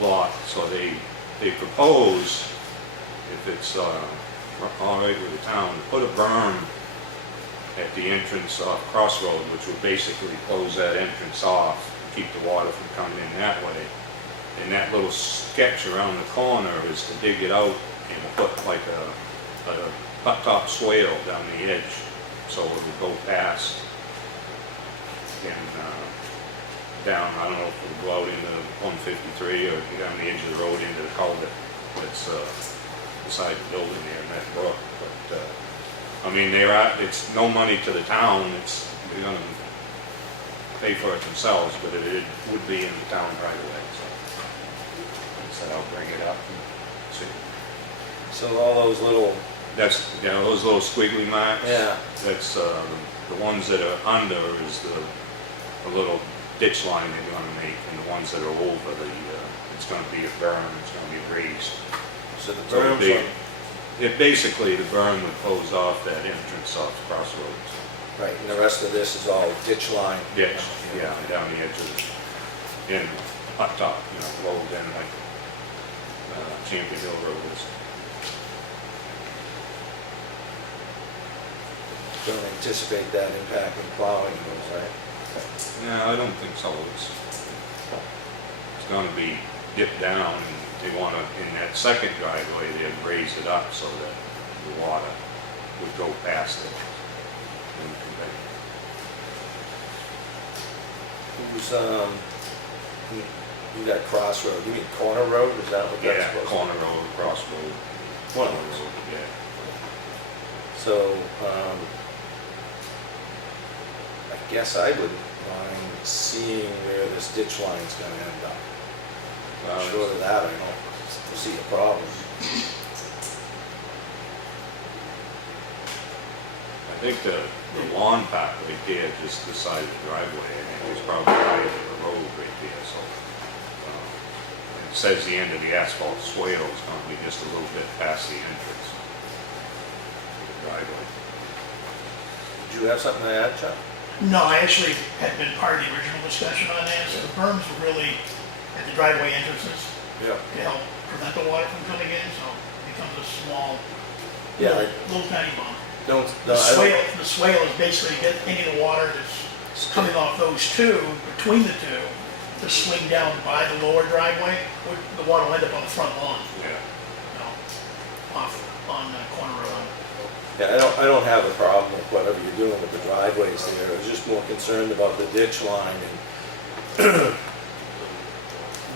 lot. So they propose, if it's all right with the town, to put a berm at the entrance off Crossroad, which would basically close that entrance off, keep the water from coming in that way. And that little sketch around the corner is to dig it out and put like a hot top swale down the edge, so it would go past and down, I don't know if it would go out into 153 or down the edge of the road into the culvert that's beside the building there in that brook. But I mean, it's no money to the town. They're going to pay for it themselves, but it would be in the town right away. So I said I'll bring it up and see. So all those little, That's, those little squiggly marks. yeah, That's the ones that are under is the little ditch line they're going to make, and the ones that are over it's going to be a berm. It's going to be raised. so the So berms are, basically the berm would close off that entrance off Crossroads. right, and the rest of this is all ditch line. Ditch, yeah, down the edge of the, in hot top, rolled in like Champion Hill Road is. Don't anticipate that impacting plowing those, right? No, I don't think so. It's gonna be dipped down, and they wanna, in that second driveway, they'd raise it up so that the water would go past it. And convey. Who's, you got Crossroad, you mean Corner Road, is that what that's Yeah, supposed to be? Corner Road, Crossroad. One of those. Yeah. So, I guess I wouldn't mind seeing where this ditch line's gonna end up. Short of that, I don't see a problem. I think the lawn path right there, just the side of the driveway, I think is probably right of the road right there, so. It says the end of the asphalt swale is gonna be just a little bit past the entrance of the driveway. Did you have something to add, Chuck? No, I actually had been part of the original discussion on that, so the berms were really at the driveway entrances Yeah. to help prevent the water from coming in, so it becomes a small, Yeah, little tiny bump. Don't, The no, I don't, swale is basically get any of the water that's coming off those two, between the two, to swing down by the lower driveway, where the water will end up on the front lawn, Yeah. off on Corner Road. yeah, I don't have a problem with whatever you're doing with the driveways there. I was just more concerned about the ditch line and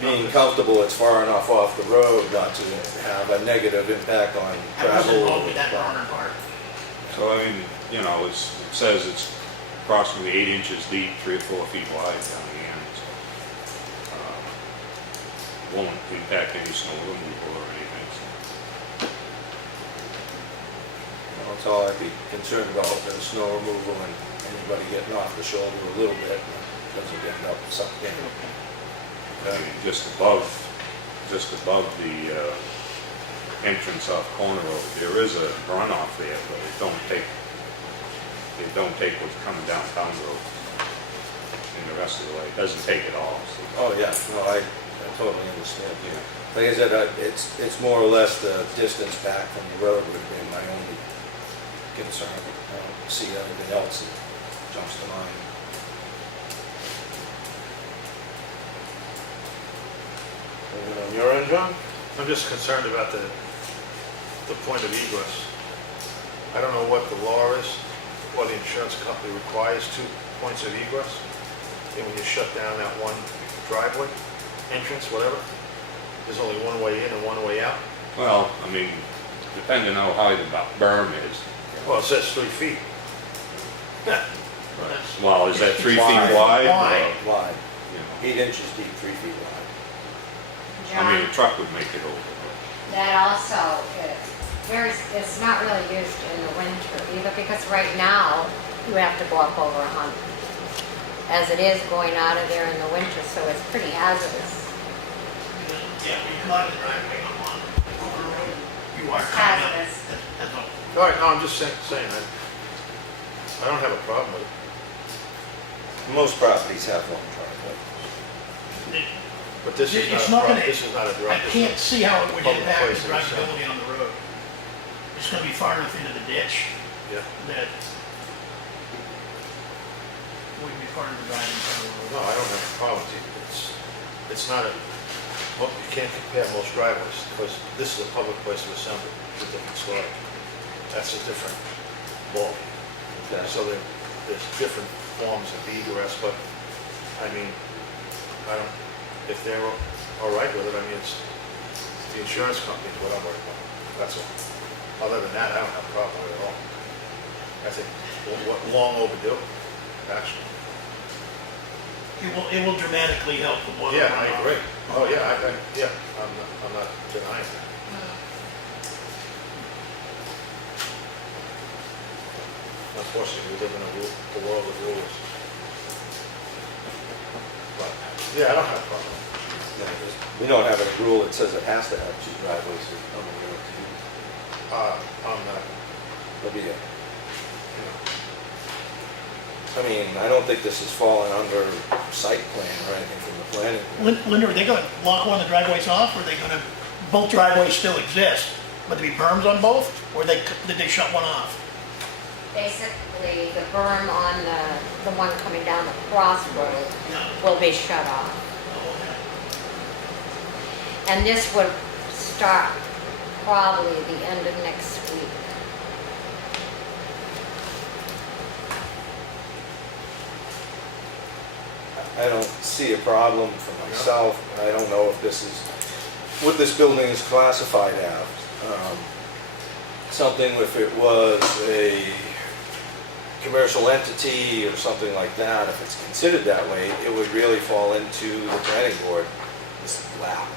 being comfortable it's far enough off the road not to have a negative impact on I wasn't travel. involved with that burner part. So I mean, it says it's approximately 8 inches deep, 3 or 4 feet wide down the end, so. Won't impact any snow removal or anything, so. That's all I'd be concerned about, the snow removal and anybody getting off the shoulder a little bit, doesn't get up sucked in. I mean, just above the entrance off Corner Road, there is a runoff there, but it don't take what's coming down Town Road and the rest of the way. It doesn't take it all. So, Oh, yeah, no, I totally understand. yeah. Like I said, it's more or less the distance back from the road would have been my only concern. I don't see anything else that jumps to mind. Anything on your end, John? I'm just concerned about the point of egress. I don't know what the law is, or the insurance company requires 2 points of egress. And when you shut down that one driveway, entrance, whatever, there's only one way in and one way out. Well, I mean, depending on how high the berm is. Well, it says 3 feet. Well, is that 3 feet Wide. wide? Wide. Wide, You know, 8 inches deep, 3 feet wide. I mean, John, a truck would make it over. that also, it's not really used in the winter either, because right now, you have to go up over a hump. As it is going out of there in the winter, so it's pretty hazardous. Yeah, when you come out of the driveway on one, over the road, you are coming up. Hazardous. That's all. All right, no, I'm just saying, I don't have a problem with it. Most properties have one driveway. But this is It's not a not problem, gonna- this is not a I driveway. can't see how it would Public impact place the in itself. drivability on the road. It's gonna be far enough into the ditch Yeah, that wouldn't be part of the driving part of the no, road. I don't have a problem with it. It's not a, well, you can't compare most driveways, because this is a public place of assembly, it's a different story. That's a different law. So there's different forms of egress, but, I mean, I don't, if they're all right with it, I mean, it's the insurance company is what I'm worried about, that's all. Other than that, I don't have a problem with it at all. I think, long overdue, actually. It will dramatically help the water. Yeah, I runoff. agree. Oh, yeah, yeah, I'm not denying that. Unfortunately, we live in a world of rules. But, yeah, I don't have a problem. No, we don't have a rule that says it has to have 2 driveways or something. I'm not, There'll be a, you know, I mean, I don't think this is falling under site plan or anything from the planning. board. Linda, are they gonna block one of the driveways off, or are they gonna, both driveways still exist, but there be berms on both, or did they shut one off? Basically, the berm on the one coming down the crossroad No. will be shut off. Oh, okay. And this would start probably the end of next week. I don't see a problem for myself. I don't know if this is, what this building is classified as. Something if it was a commercial entity or something like that, if it's considered that way, it would really fall into the planning board, this lap.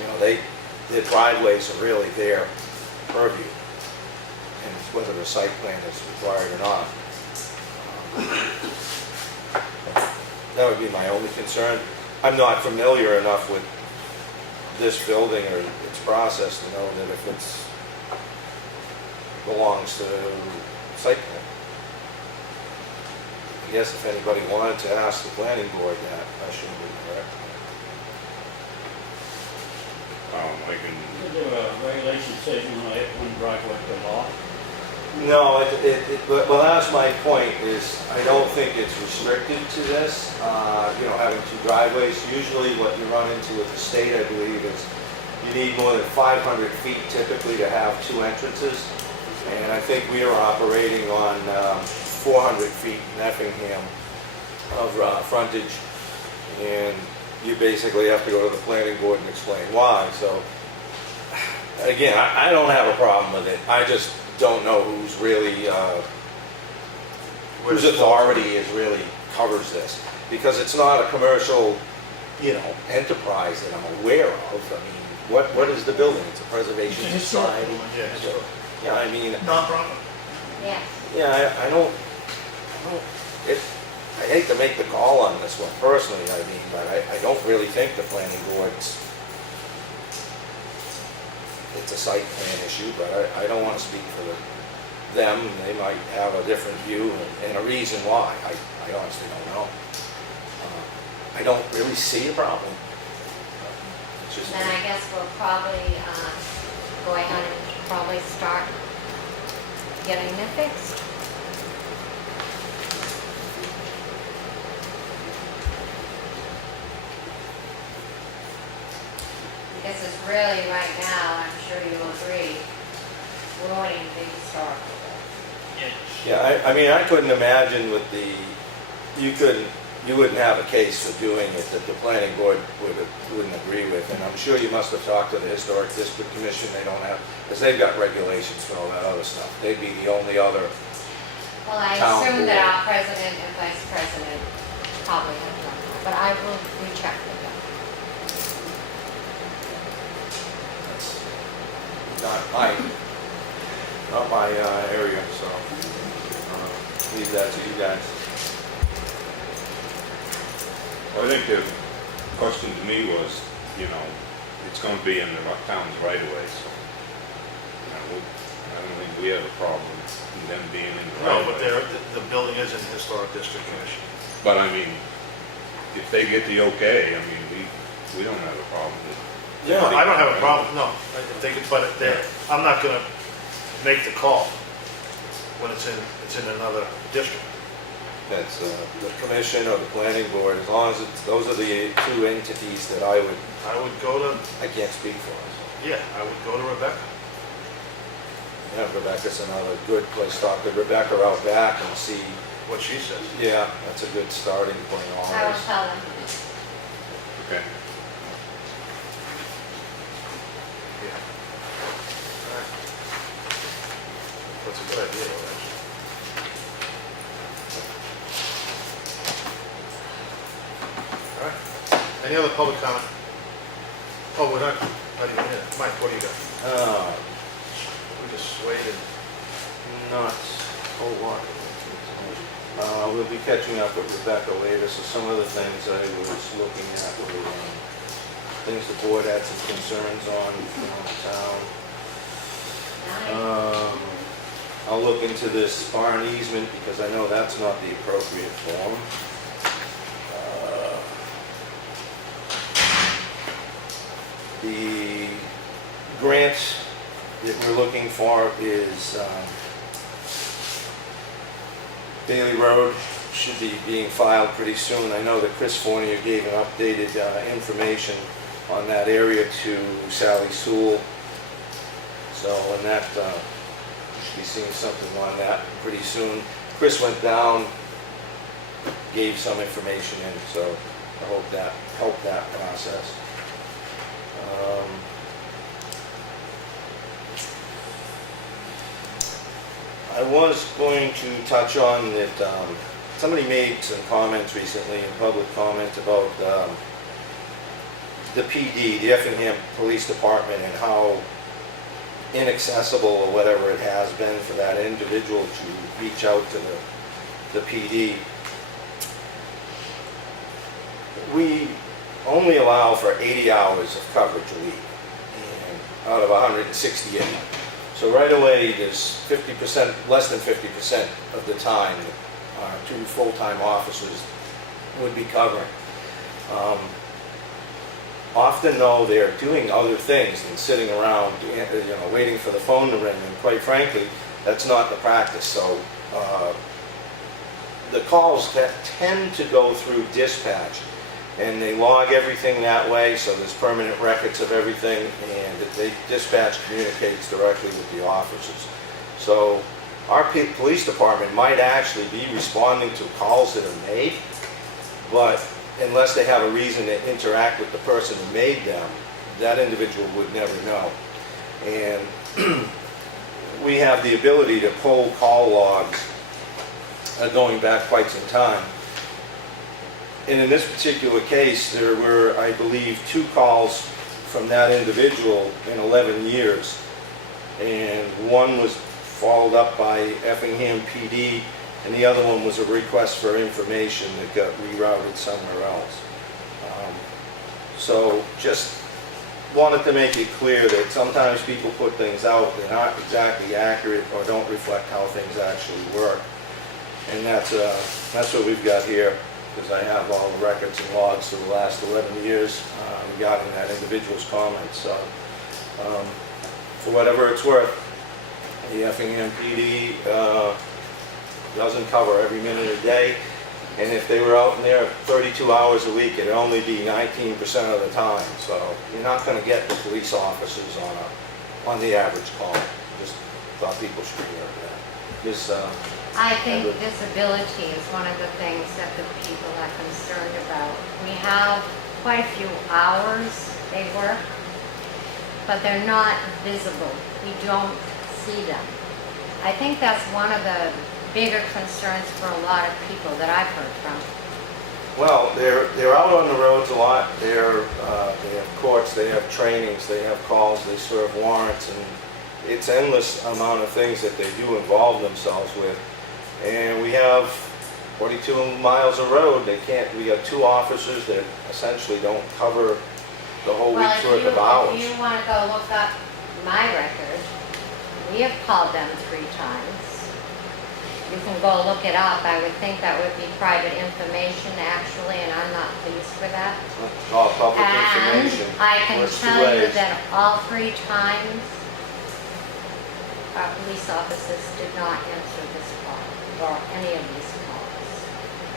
You know, their driveways are really their purview, and whether the site plan is required or not. That would be my only concern. I'm not familiar enough with this building or its process to know that if it's belongs to site plan. I guess if anybody wanted to ask the planning board that, I shouldn't be correct. I can, Is there a regulation says you only have one driveway per lot? No, well, that's my point, is I don't think it's restricted to this, you know, having 2 driveways. Usually what you run into with the state, I believe, is you need more than 500 feet typically to have 2 entrances. And I think we are operating on 400 feet in Effingham of frontage. And you basically have to go to the planning board and explain why. So, again, I don't have a problem with it. I just don't know who's really, whose authority is really covers this. Because it's not a commercial, you know, enterprise that I'm aware of. I mean, what is the building? It's a preservation It's a historic society. building, yeah, so, Yeah, I mean, Non-profit. Yes. yeah, I don't, I hate to make the call on this one personally, I mean, but I don't really think the planning board's, it's a site plan issue, but I don't want to speak for them. They might have a different view and a reason why. I honestly don't know. I don't really see a problem. It's just, Then I guess we'll probably go ahead and probably start getting it fixed. This is really, right now, I'm sure you'll agree, ruining the historical building. Yeah, I mean, I couldn't imagine with the, you wouldn't have a case for doing it that the planning board wouldn't agree with. And I'm sure you must have talked to the Historic District Commission. They don't have, because they've got regulations for all that other stuff. They'd be the only other. Well, I Town assume board. that our president and vice president probably have done that, but I will recheck with them. Not my area, so leave that to you guys. I think the question to me was, you know, it's gonna be in the town's right of way, so, you know, I don't think we have a problem with them being in the right No, of but way. the building is in the Historic District Commission. But I mean, if they get the okay, I mean, we don't have a problem with. Yeah, I don't have a problem, no, if they could, but I'm not gonna make the call when it's in another district. That's the commission or the planning board, as long as it's, those are the two entities that I would go to, I can't speak for. So. yeah, I would go to Rebecca. Yeah, Rebecca's another good place to talk to Rebecca out back and see, What she says. yeah, that's a good starting point I will always. tell them. Okay. Yeah. All right. That's a good idea, though, actually. All right. Any other public comment? Oh, we're not even here. Mike, what do you got? We just swayed and... Not a whole lot. We'll be catching up with Rebecca later, so some of the things I was looking at were things the board had some concerns on from the town. Nice. I'll look into this barn easement because I know that's not the appropriate form. The grant that we're looking for is Bailey Road, should be being filed pretty soon. I know that Chris Fournier gave an updated information on that area to Sally Sewell. So, and that, you should be seeing something on that pretty soon. Chris went down, gave some information in, so I hope that helped that process. I was going to touch on that somebody made some comments recently in public comment about the PD, the Effingham Police Department, and how inaccessible or whatever it has been for that individual to reach out to the PD. We only allow for 80 hours of coverage a week, and out of 168. So right away, there's 50%, less than 50% of the time that our two full-time officers would be covering. Often, though, they're doing other things than sitting around, waiting for the phone to ring. And quite frankly, that's not the practice. So the calls tend to go through dispatch, and they log everything that way. So there's permanent records of everything, and dispatch communicates directly with the officers. So our police department might actually be responding to calls that are made, but unless they have a reason to interact with the person who made them, that individual would never know. And we have the ability to pull call logs going back quite some time. And in this particular case, there were, I believe, 2 calls from that individual in 11 years. And one was followed up by Effingham PD, and the other one was a request for information that got rerouted somewhere else. So just wanted to make it clear that sometimes people put things out that aren't exactly accurate or don't reflect how things actually work. And that's what we've got here, because I have all the records and logs for the last 11 years regarding that individual's comments. So for whatever it's worth, the Effingham PD doesn't cover every minute of the day, and if they were out in there 32 hours a week, it'd only be 19% of the time. So you're not going to get the police officers on the average call. Just thought people should be aware of that. This I think disability is one of the things that the people are concerned about. We have quite a few hours they work, but they're not visible. We don't see them. I think that's one of the bigger concerns for a lot of people that I've heard from. Well, they're out on the roads a lot. They have courts, they have trainings, they have calls, they serve warrants, and it's endless amount of things that they do involve themselves with. And we have 42 miles of road. We got 2 officers that essentially don't cover the whole week's worth of hours. If you want to go look up my record, we have called them 3 times. You can go look it up. I would think that would be private information actually, and I'm not pleased with that. It's all public information. And I can Works two tell you ways. that all 3 times, our police officers did not answer this call, or any of these calls.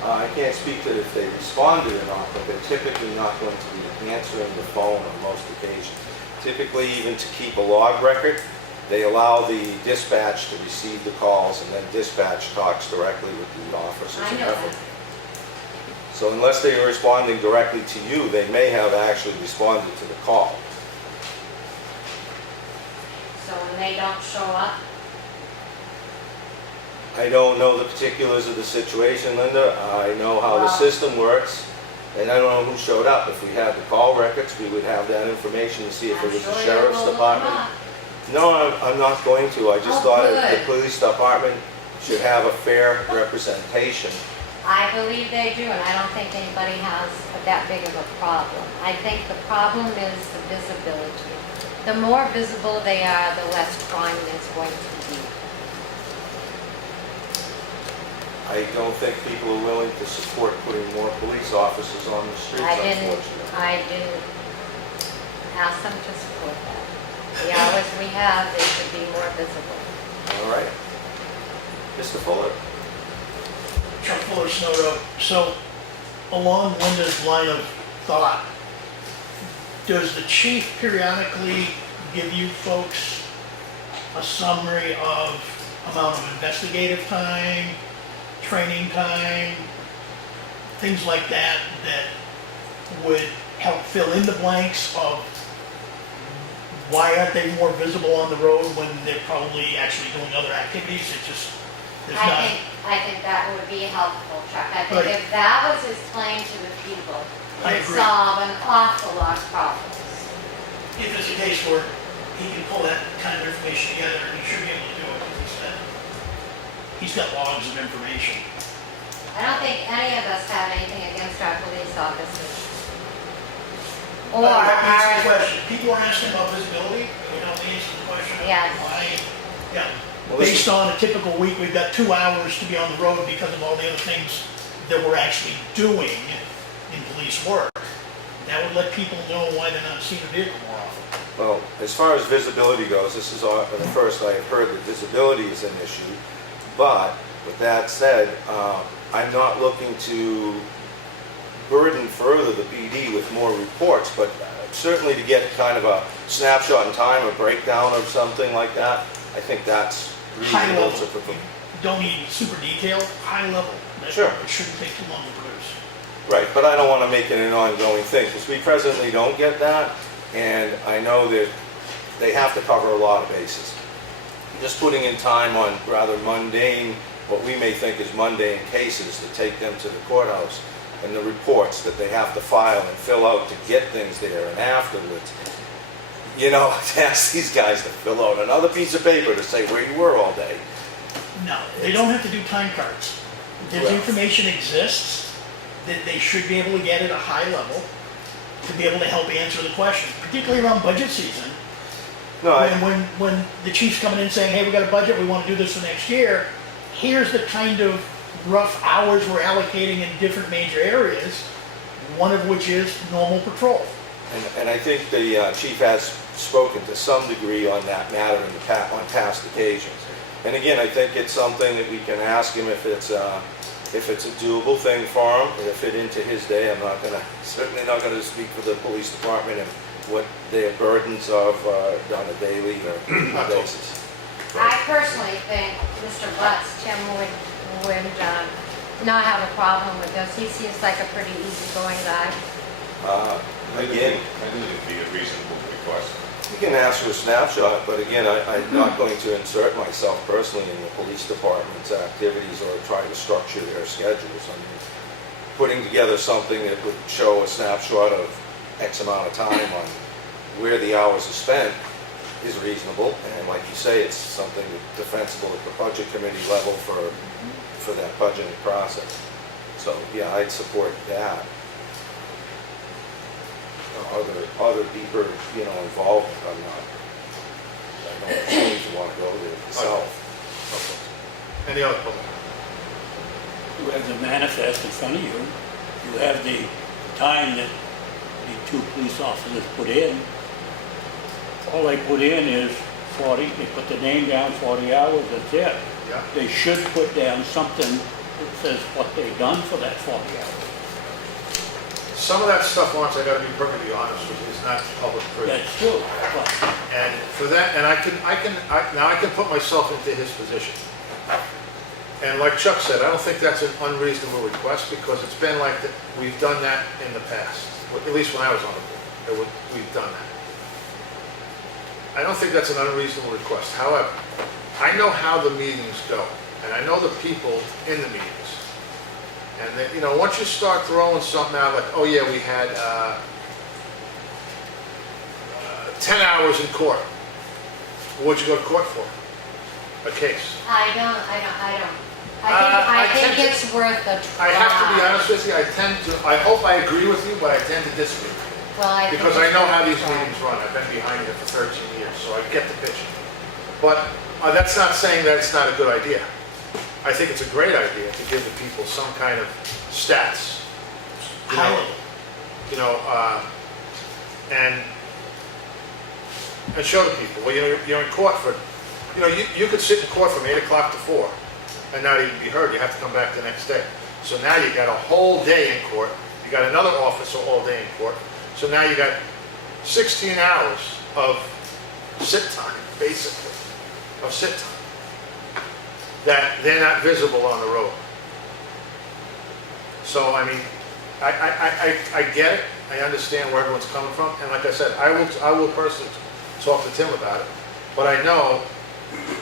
I can't speak to if they responded or not, but they're typically not going to be answering the phone on most occasions. Typically, even to keep a log record, they allow the dispatch to receive the calls, and then dispatch talks directly with the officers. I in know Effingham. that. So unless they are responding directly to you, they may have actually responded to the call. So when they don't show up, I don't know the particulars of the situation, Linda. I know how the Well- system works, and I don't know who showed up. If we had the call records, we would have that information to see if it I'm was the sure you sheriff's will look department. them up. No, I'm not going to. I just Oh, thought the good. police department should have a fair representation. I believe they do, and I don't think anybody has that big of a problem. I think the problem is the visibility. The more visible they are, the less crime there's going to be. I don't think people are willing to support putting more police officers on the streets, unfortunately. I didn't ask them to support that. The hours we have, they should be more visible. All right. Mr. Fuller? Chuck Fuller, Snow Road. So, along Linda's line of thought, does the chief periodically give you folks a summary of amount of investigative time, training time, things like that, that would help fill in the blanks of why aren't they more visible on the road when they're probably actually doing other activities? It just, there's not. I think that would be helpful, Chuck. I think Right. if that was explained to the people, I it would agree. solve an awful lot of problems. If it's a case where he can pull that kind of information together, and he should be able to do it, because he's got logs of information. I don't think any of us have anything against our police officers. Or That answers the our, question. People are asking about visibility, we don't answer the question. of Yes. Why, yeah. Well, this Based on a typical week, we've got 2 hours to be on the road because of all the other things that we're actually doing in police work. That would let people know why they're not seeing a vehicle more often. Well, as far as visibility goes, this is the first I have heard that visibility is an issue. But with that said, I'm not looking to burden further the PD with more reports, but certainly to get kind of a snapshot in time, a breakdown of something like that, I think that's High reasonable level, to you don't need super detailed, high level. That- Sure. It shouldn't take too long to produce. Right, but I don't want to make it an ongoing thing, because we presently don't get that, and I know that they have to cover a lot of bases. Just putting in time on rather mundane, what we may think is mundane cases, to take them to the courthouse, and the reports that they have to file and fill out to get things there, and afterwards, you know, to ask these guys to fill out another piece of paper to say where you were all day. No, they don't have to do time cards. This Well- information exists, that they should be able to get at a high level to be able to help answer the question, particularly around budget season. No, When the chief's coming in saying, hey, we got a budget, we want to do this for next year, here's the kind of rough hours we're allocating in different major areas, one of which is normal patrol. and I think the chief has spoken to some degree on that matter on past occasions. And again, I think it's something that we can ask him if it's a doable thing for him, to fit into his day. I'm certainly not gonna speak for the police department and what their burdens of on a daily or basis. I personally think Mr. Butts, Tim would would not have a problem with this. He seems like a pretty easygoing guy. Again, I think it'd be a reasonable request. you can ask for a snapshot, but again, I'm not going to insert myself personally in the police department's activities or try to structure their schedules. I mean, putting together something that would show a snapshot of X amount of time on where the hours are spent is reasonable, and like you say, it's something that's defensible at the budget committee level for that budgeting process. So, yeah, I'd support that. Other deeper, involvement, I don't seem to want to go there myself. Any other public? You have the manifest in front of you. You have the time that the 2 police officers put in. All they put in is 40, they put the name down, 40 hours, that's it. Yeah. They should put down something that says what they've done for that 40 hours. Some of that stuff, Lawrence, I gotta be perfectly honest with you, is not public privy. That's true, but And for that, and now I can put myself into his position. And like Chuck said, I don't think that's an unreasonable request, because it's been like that, we've done that in the past. At least when I was on the board, we've done that. I don't think that's an unreasonable request. However, I know how the meetings go, and I know the people in the meetings. And then, once you start throwing something out like, oh yeah, we had 10 hours in court. What'd you go to court for? A case. I think it's worth a try. I have to be honest with you, I hope I agree with you, but I tend to disagree. Well, I think Because I it's know worth how a these try. meetings run. I've been behind it for 13 years, so I get the picture. But that's not saying that it's not a good idea. I think it's a great idea to give the people some kind of stats. High level. And show the people, well, you're in court for, you could sit in court from 8 o'clock to 4 and not even be heard. You have to come back the next day. So now you got a whole day in court. You got another officer all day in court. So now you got 16 hours of sit time, basically, of sit time, that they're not visible on the road. So, I mean, I get it. I understand where everyone's coming from. And like I said, I will personally talk to Tim about it. But I know,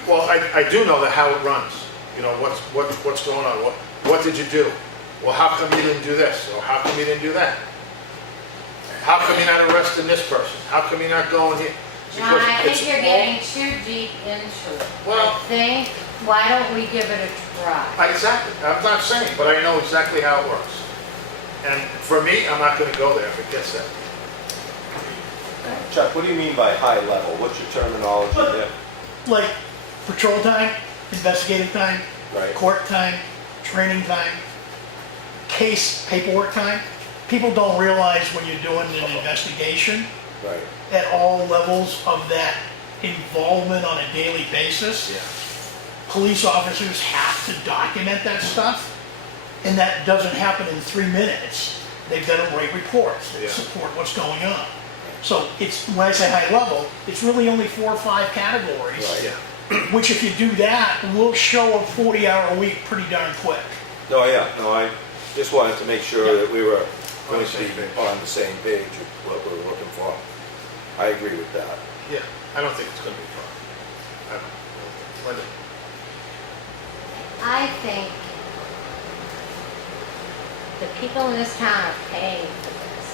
well, I do know that how it runs. What's going on? What did you do? Well, how come you didn't do this? Or how come you didn't do that? How come you're not arresting this person? How come you're not going here? John, I Because think you're it's getting too deep into it. Well- I think, why don't we give it a try? Exactly. I'm not saying, but I know exactly how it works. And for me, I'm not going to go there if it gets that. Chuck, what do you mean by high level? What's your terminology there? Like patrol time, investigative time, Right. court time, training time, case paperwork time. People don't realize when you're doing an investigation Right. at all levels of that involvement on a daily basis. Yeah. Police officers have to document that stuff, and that doesn't happen in 3 minutes. They've got to write reports that Yeah. support what's going on. So it's, when I say high level, it's really only 4 or 5 categories, Right. Yeah. which if you do that, will show a 40-hour-a-week pretty darn quick. No, yeah, no, I just wanted to make sure that we were On going the to be same page. on the same page with what we're looking for. I agree with that. Yeah. I don't think it's going to be a problem. I don't. Linda? I think the people in this town are paying for this.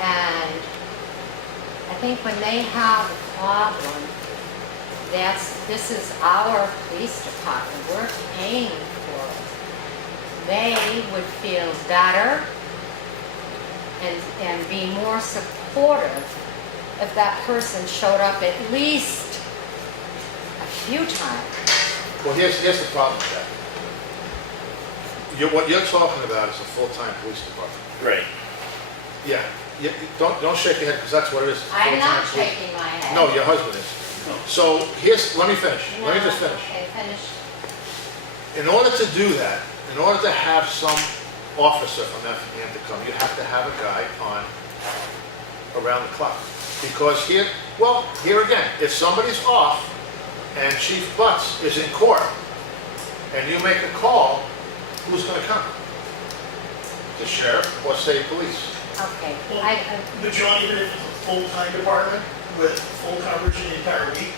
And I think when they have a problem, this is our police department, we're paying for it. They would feel better and be more supportive if that person showed up at least a few times. Well, here's the problem with that. What you're talking about is a full-time police department. Right. Yeah. Don't shake your head, because that's what it is. It's a I'm not full-time police- shaking my head. No, your husband is. So let me finish. Let me just finish. Okay, finish. In order to do that, in order to have some officer from Effingham to come, you have to have a guy on around the clock. Because here again, if somebody's off and Chief Butts is in court, and you make a call, who's gonna come? The sheriff or state police? Okay, Well, but John, even if it's a full-time department with full coverage in the entire week,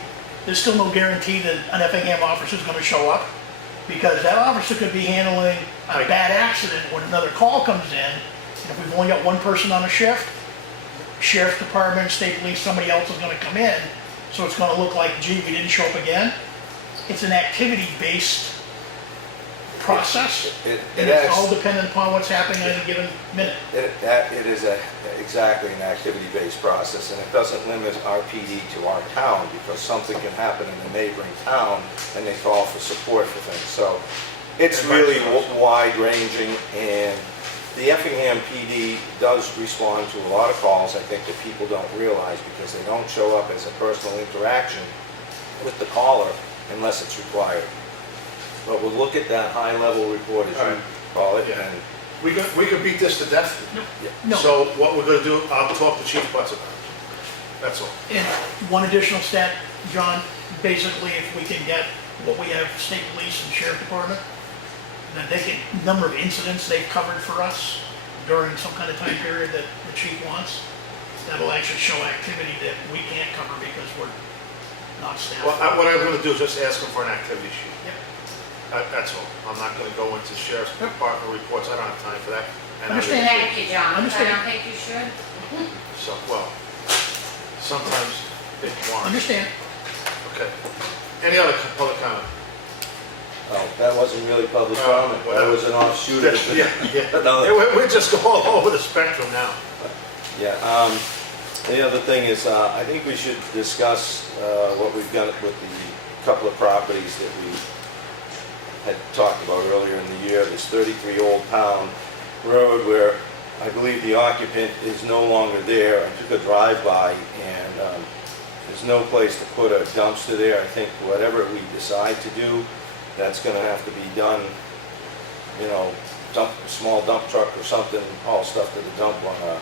there's still no guarantee that an Effingham officer's gonna show up, because that officer could be handling a bad accident when another call comes in, and if we've only got one person on a shift, sheriff department, state police, somebody else is gonna come in, so it's gonna look like, gee, we didn't show up again. It's an activity-based process, It and it's acts- all dependent upon what's happening at any given minute. It is exactly an activity-based process, and it doesn't limit our PD to our town, because something can happen in a neighboring town, and they call for support for things. So it's And really vice versa. wide-ranging, and the Effingham PD does respond to a lot of calls, I think, that people don't realize, because they don't show up as a personal interaction with the caller unless it's required. But we'll look at that high-level report, as you call it, Yeah. and We could beat this to death. No. So what we're gonna do, I'll talk to Chief Butts about it. That's all. And one additional stat, John, basically if we can get what we have state police and sheriff department, then they can, number of incidents they've covered for us during some kind of time period that the chief wants, that'll actually show activity that we can't cover because we're not staffed. Well, what I'm gonna do is just ask them for an activity sheet. Yep. That's all. I'm not gonna go into sheriff's department reports, I don't have time for that. And I- Understand. thank you, John, I Understand. don't think you should. So, well, sometimes it warrants. Understand? Okay. Any other public comment? oh, that wasn't really public Oh, comment, that whatever. was an offshoot of it. Yeah. Another- We're just going all over the spectrum now. Yeah, the other thing is, I think we should discuss what we've got with the couple of properties that we had talked about earlier in the year. This 33 Old Town Road where I believe the occupant is no longer there. I took a drive-by and there's no place to put a dumpster there. I think whatever we decide to do, that's gonna have to be done, you know, small dump truck or something, haul stuff to the dump on a,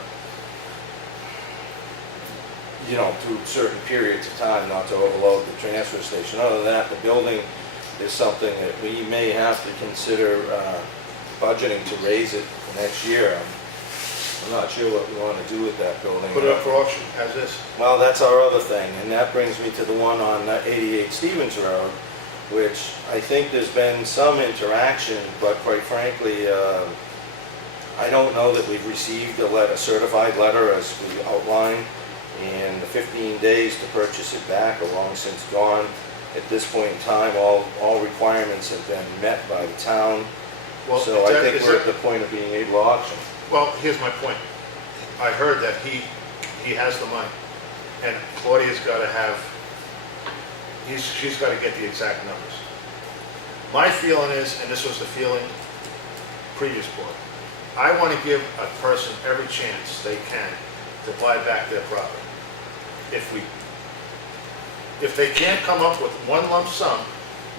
you know, through certain periods of time, not to overload the transfer station. Other than that, the building is something that we may have to consider budgeting to raise it next year. I'm not sure what we want to do with that building. Put it up for auction as is. Well, that's our other thing, and that brings me to the one on 88 Stevens Road, which I think there's been some interaction, but quite frankly, I don't know that we've received a certified letter as we outlined, and the 15 days to purchase it back are long since gone. At this point in time, all requirements have been met by the town, Well, so is I that- think is we're that- at the point of being able to auction. Well, here's my point. I heard that he has the money, and Claudia's gotta have, she's gotta get the exact numbers. My feeling is, and this was the feeling previous board, I wanna give a person every chance they can to buy back their property. If they can't come up with one lump sum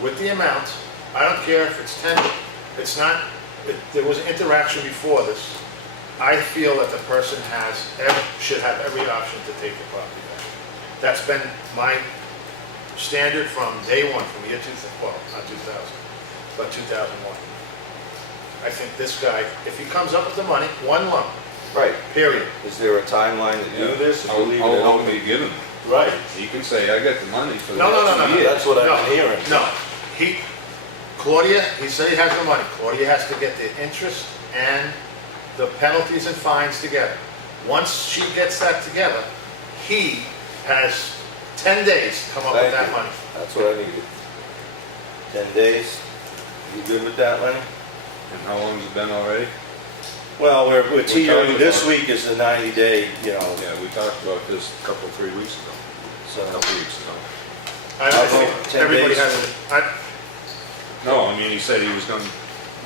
with the amount, I don't care if it's 10, it's not, there was an interaction before this. I feel that the person should have every option to take the property back. That's been my standard from day one, from year 2000, well, not 2000, but 2001. I think this guy, if he comes up with the money, one lump, Right. period. Is there a timeline to do this? If How we leave it long open? do you give him? Right. He can say, I got the money for the No, no, rest no, of no, the no. year. That's what I've No, been hearing. No, Claudia, he said he has the money. Claudia has to get the interest and the penalties and fines together. Once she gets that together, he has 10 days to come up with Thank that you. money. That's what I needed. 10 days? You good with that, Lenny? And how long's it been already? Well, we're teetering, talking this about- week is the 90-day, you know, Yeah, we talked about this a couple, 3 weeks ago, so. a couple weeks ago. I think 10 everybody days. has it. No, I mean, he said he was gonna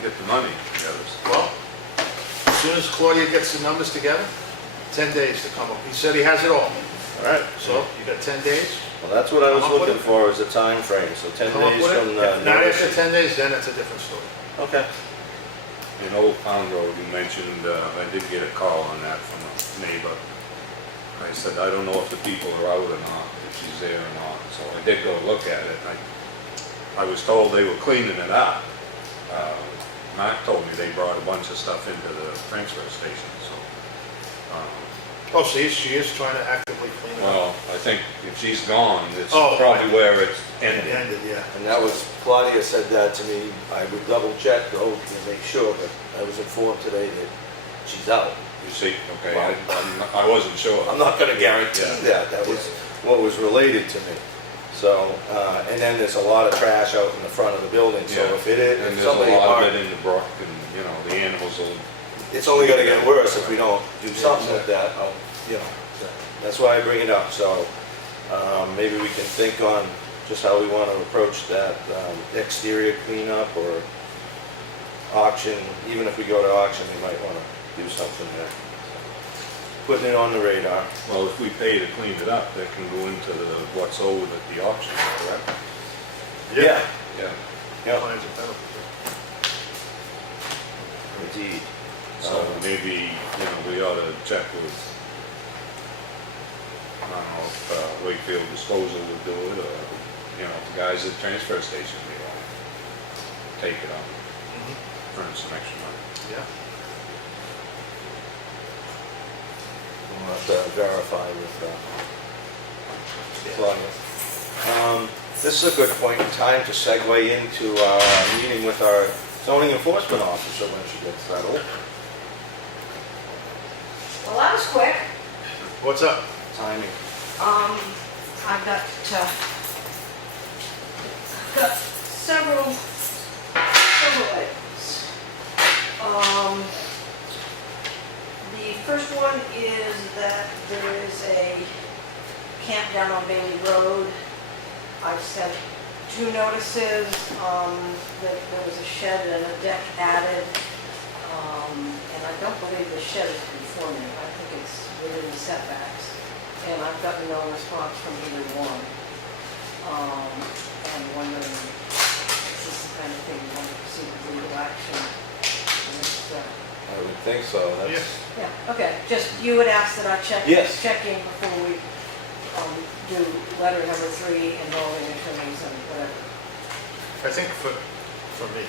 get the money together. Well, as soon as Claudia gets the numbers together, 10 days to come up. He said he has it all. All right, so you got 10 days. Well, that's what I was Come up with looking it. for, is a time frame. So 10 Come up days with it. from the If not after notice. 10 days, then it's a different story. Okay. In Old Pound Road, you mentioned, I did get a call on that from a neighbor. I said, I don't know if the people are out or not, if she's there or not, so I did go look at it. I was told they were cleaning it up, Mark told me they brought a bunch of stuff into the transfer station, so. Oh, see, she is trying to actively clean it up. Well, I think if she's gone, it's Oh, probably right. where it's It ended. ended, yeah. And that was, Claudia said that to me, I would double check though, to make sure, but I was informed today that she's out. You see, okay, I wasn't sure. I'm not gonna guarantee Yeah. that, that was what was related to me. So, and then there's a lot of trash out in the front of the building, so Yeah. if it is, And if there's a somebody lot of parked, it in the brook, and, you know, the animals will, it's only gonna get worse if we don't do something with that, you know. That's why I bring it up, so, maybe we can think on just how we wanna approach that, exterior cleanup or auction. Even if we go to auction, we might wanna do something there. Putting it on the radar. well, if we pay to clean it up, that can go into the, what's owed at the auction, correct? Yeah, Yeah. yeah, Fines and penalties. indeed. So maybe, you know, we ought to check with, I don't know, if Wakefield Disposal would do it, or, you know, the guys at the transfer station, they want to take it on, earn some extra money. Yeah. We'll have to verify with Claudia. This is a good point in time to segue into our meeting with our zoning enforcement officer when she gets settled. Well, that was quick. What's up? Timing. I've got several items. The first one is that there is a camp down on Bailey Road. I've sent 2 notices, that there was a shed and a deck added. And I don't believe the shed is conforming. I think it's within the setbacks. And I've gotten no response from either one. And wondering if this is the kind of thing you want to proceed with legal action. And it's, I would think so. That's, yeah, okay, just, you had asked that I check Yes. in before we do letter number 3, enrolling attorneys and whatever. I think for me,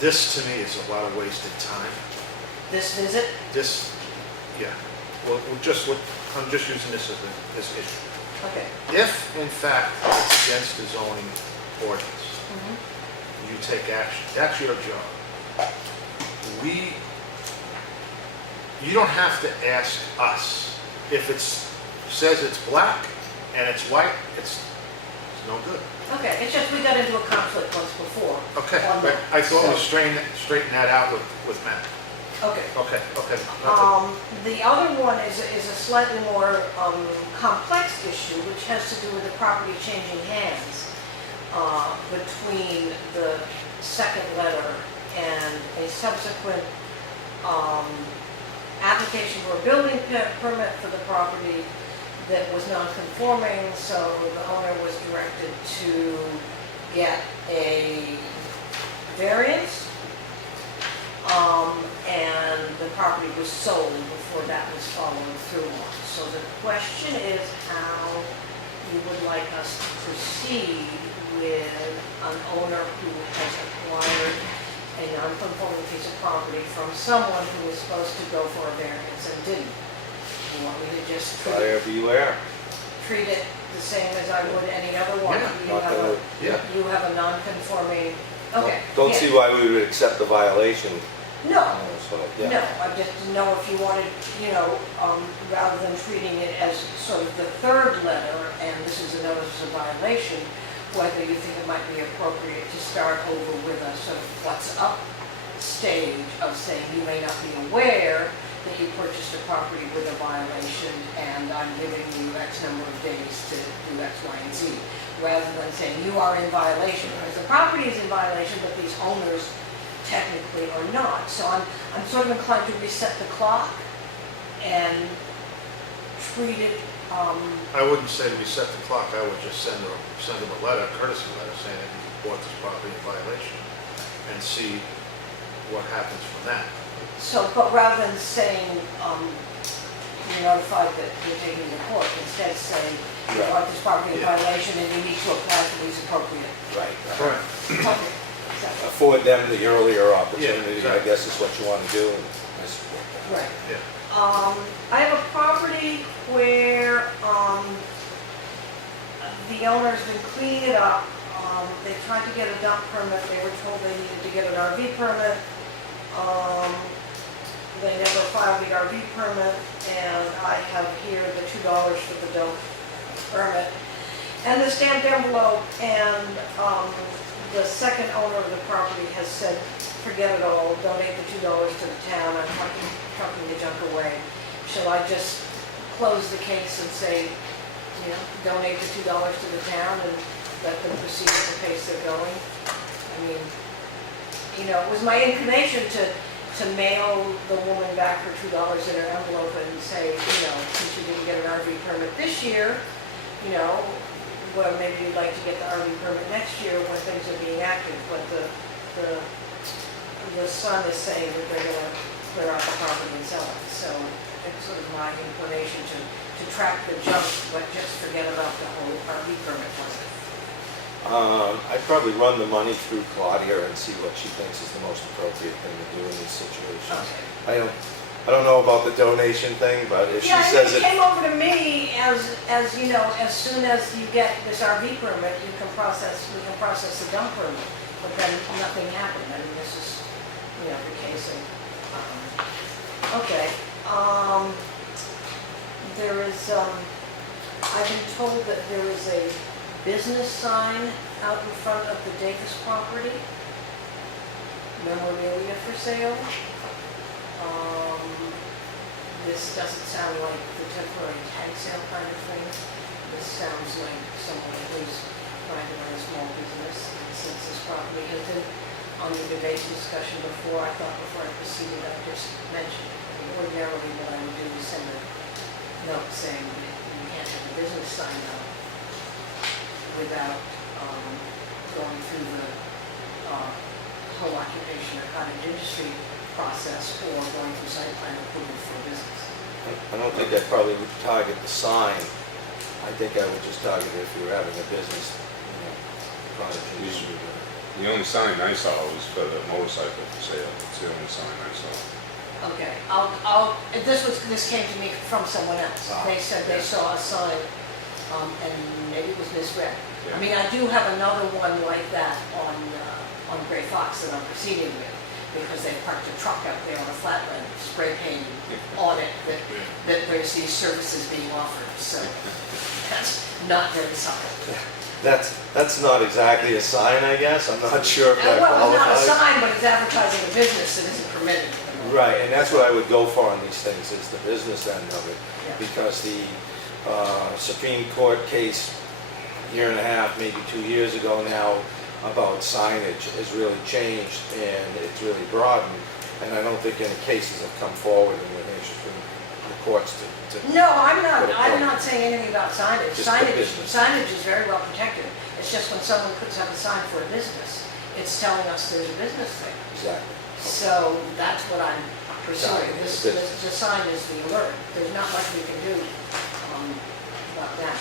this to me is a lot of wasted time. This visit, This, yeah, well, I'm just using this as this issue. okay. If, in fact, it's against the zoning ordinance, Mhm. you take action, that's your job. You don't have to ask us. If it says it's black and it's white, it's no good. Okay, it's just we got into a conflict once before. Okay, on but that, I thought so- we'd straighten that out with Matt. Okay. Okay, nothing. The other one is a slightly more complex issue, which has to do with the property changing hands between the second letter and a subsequent application for a building permit for the property that was non-conforming, so the owner was directed to get a variance. And the property was sold before that was followed through on. So the question is how you would like us to proceed with an owner who has acquired a non-conforming piece of property from someone who was supposed to go for a variance and didn't. You want me to just buyer beware. treat it the same as I would any other one? Yeah, You not have that a, you have a non-conforming, okay. Don't yeah. see why we would accept the violation. No, So, yeah. no, I just didn't know if you wanted, rather than treating it as sort of the third letter, and this is a notice of violation, whether you think it might be appropriate to start over with a sort of what's up stage of saying you may not be aware that you purchased a property with a violation, and I'm giving you X number of days to do X, Y, and Z, rather than saying you are in violation, because the property is in violation, but these owners technically or not. So I'm sort of inclined to reset the clock and treat it, I wouldn't say reset the clock, I would just send them a letter, a courtesy letter, saying that you bought this property in violation, and see what happens from that. so, but rather than saying, you're notified that you're taking it to court. Instead say, you Right. want this property in Yeah. violation and you need to apply for these appropriate. Right. Correct. Okay, exactly. Afford them the earlier opportunity, I exactly. guess is what you want to do, and I support that. Right. Yeah. I have a property where, the owner's been cleaning it up. They tried to get a dump permit, they were told they needed to get an RV permit. They never filed the RV permit, and I have here the $2 for the dump permit. And the stamped envelope, and, the second owner of the property has said, forget it all, donate the $2 to the town, I'm trucking the junk away. Shall I just close the case and say, you know, donate the $2 to the town and let them proceed at the pace they're going? I mean, you know, it was my inclination to mail the woman back her $2 in her envelope and say, you know, since you didn't get an RV permit this year, you know, well, maybe you'd like to get the RV permit next year when things are being active, but the son is saying that they're gonna clear out the property and sell it, so it's sort of my inclination to track the junk, but just forget about the whole RV permit one. I'd probably run the money through Claudia and see what she thinks is the most appropriate thing to do in these situations. I don't know about the donation thing, but if she Yeah, says it it, came over to me as you know, as soon as you get this RV permit, we can process the dump permit, but then nothing happened. I mean, this is, you know, the case of, okay. There is, I've been told that there is a business sign out in front of the Davis property, memorabilia for sale. This doesn't sound like the temporary tag sale kind of thing. This sounds like someone who's trying to run a small business. And since this property has been on the debate and discussion before, I thought before I proceeded, I'd just mention it. I mean, ordinarily, what I would do is send a note saying that you can't have a business sign up without going through the home occupation or cottage industry process or going through site plan approval for business. I don't think I'd probably would target the sign. I think I would just target it if you were having a business, you know, cottage industry. The only sign I saw was for the motorcycle for sale. It's the only sign I saw. Okay, this came to me from someone else. They said they saw a sign, and maybe it was misread. I Yeah. mean, I do have another one like that on Gray Fox that I'm proceeding with, because they parked a truck out there on a flatbed, spray painted on it, that there's these services being offered, so that's not very subtle. That's not exactly a sign, I guess. I'm not sure if that Well, it's not a qualifies. sign, but it's advertising a business that isn't permitted. Right, and that's what I would go for on these things, is the business end of it. Yeah. Because the Supreme Court case, a year and a half, maybe 2 years ago now, about signage has really changed and it's really broadened. And I don't think any cases have come forward in the Hampshire Supreme Courts to No, I'm not saying anything about signage. Just the business. Signage is very well protected. It's just when someone puts up a sign for a business, it's telling us there's a business there. exactly. So that's what I'm pursuing. Sign is The business. sign is the alert. There's not much we can do about that.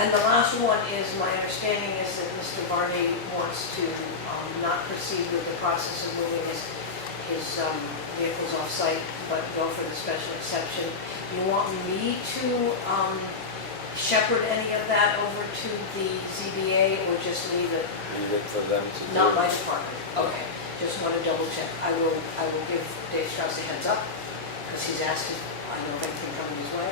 And the last one is, my understanding is that Mr. Varney wants to not proceed with the process of moving his vehicles off-site, but go for the special exception. You want me to shepherd any of that over to the ZBA, or just leave it? Leave it for them to do. Not my department. Okay, just want to double check. I will give Dave Strauss a heads up, because he's asked if I know of anything coming his way.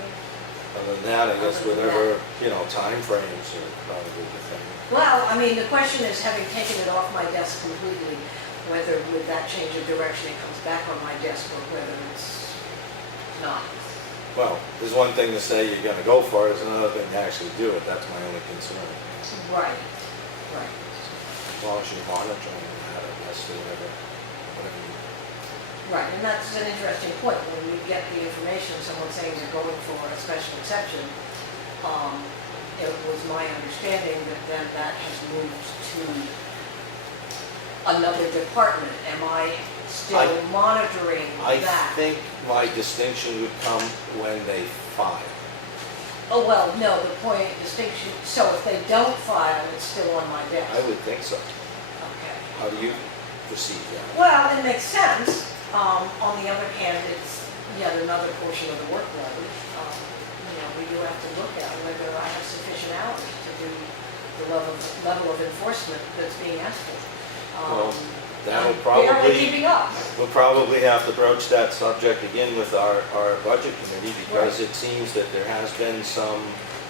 Other than that, I guess Other than whatever, timeframes are probably the thing. Well, I mean, the question is, having taken it off my desk completely, whether with that change of direction it comes back on my desk, or whether it's not. Well, there's one thing to say you're gonna go for it, there's another thing to actually do it, that's my only concern. Right, right. As long as you're monitoring that, I guess, or whatever you. Right, and that's an interesting point. When we get the information, someone saying they're going for a special exception, it was my understanding that then that has moved to another department. Am I still monitoring I that. think my distinction would come when they file. Oh, well, no, the point, distinction, so if they don't file, it's still on my desk. I would think so. Okay. How do you perceive that? Well, it makes sense. On the other hand, it's yet another portion of the workload. We do have to look at whether I have sufficient hours to do the level of enforcement that's being asked for. Well, that'll I'm barely probably, keeping up. we'll probably have to broach that subject again with our budget committee, because it seems that there has been some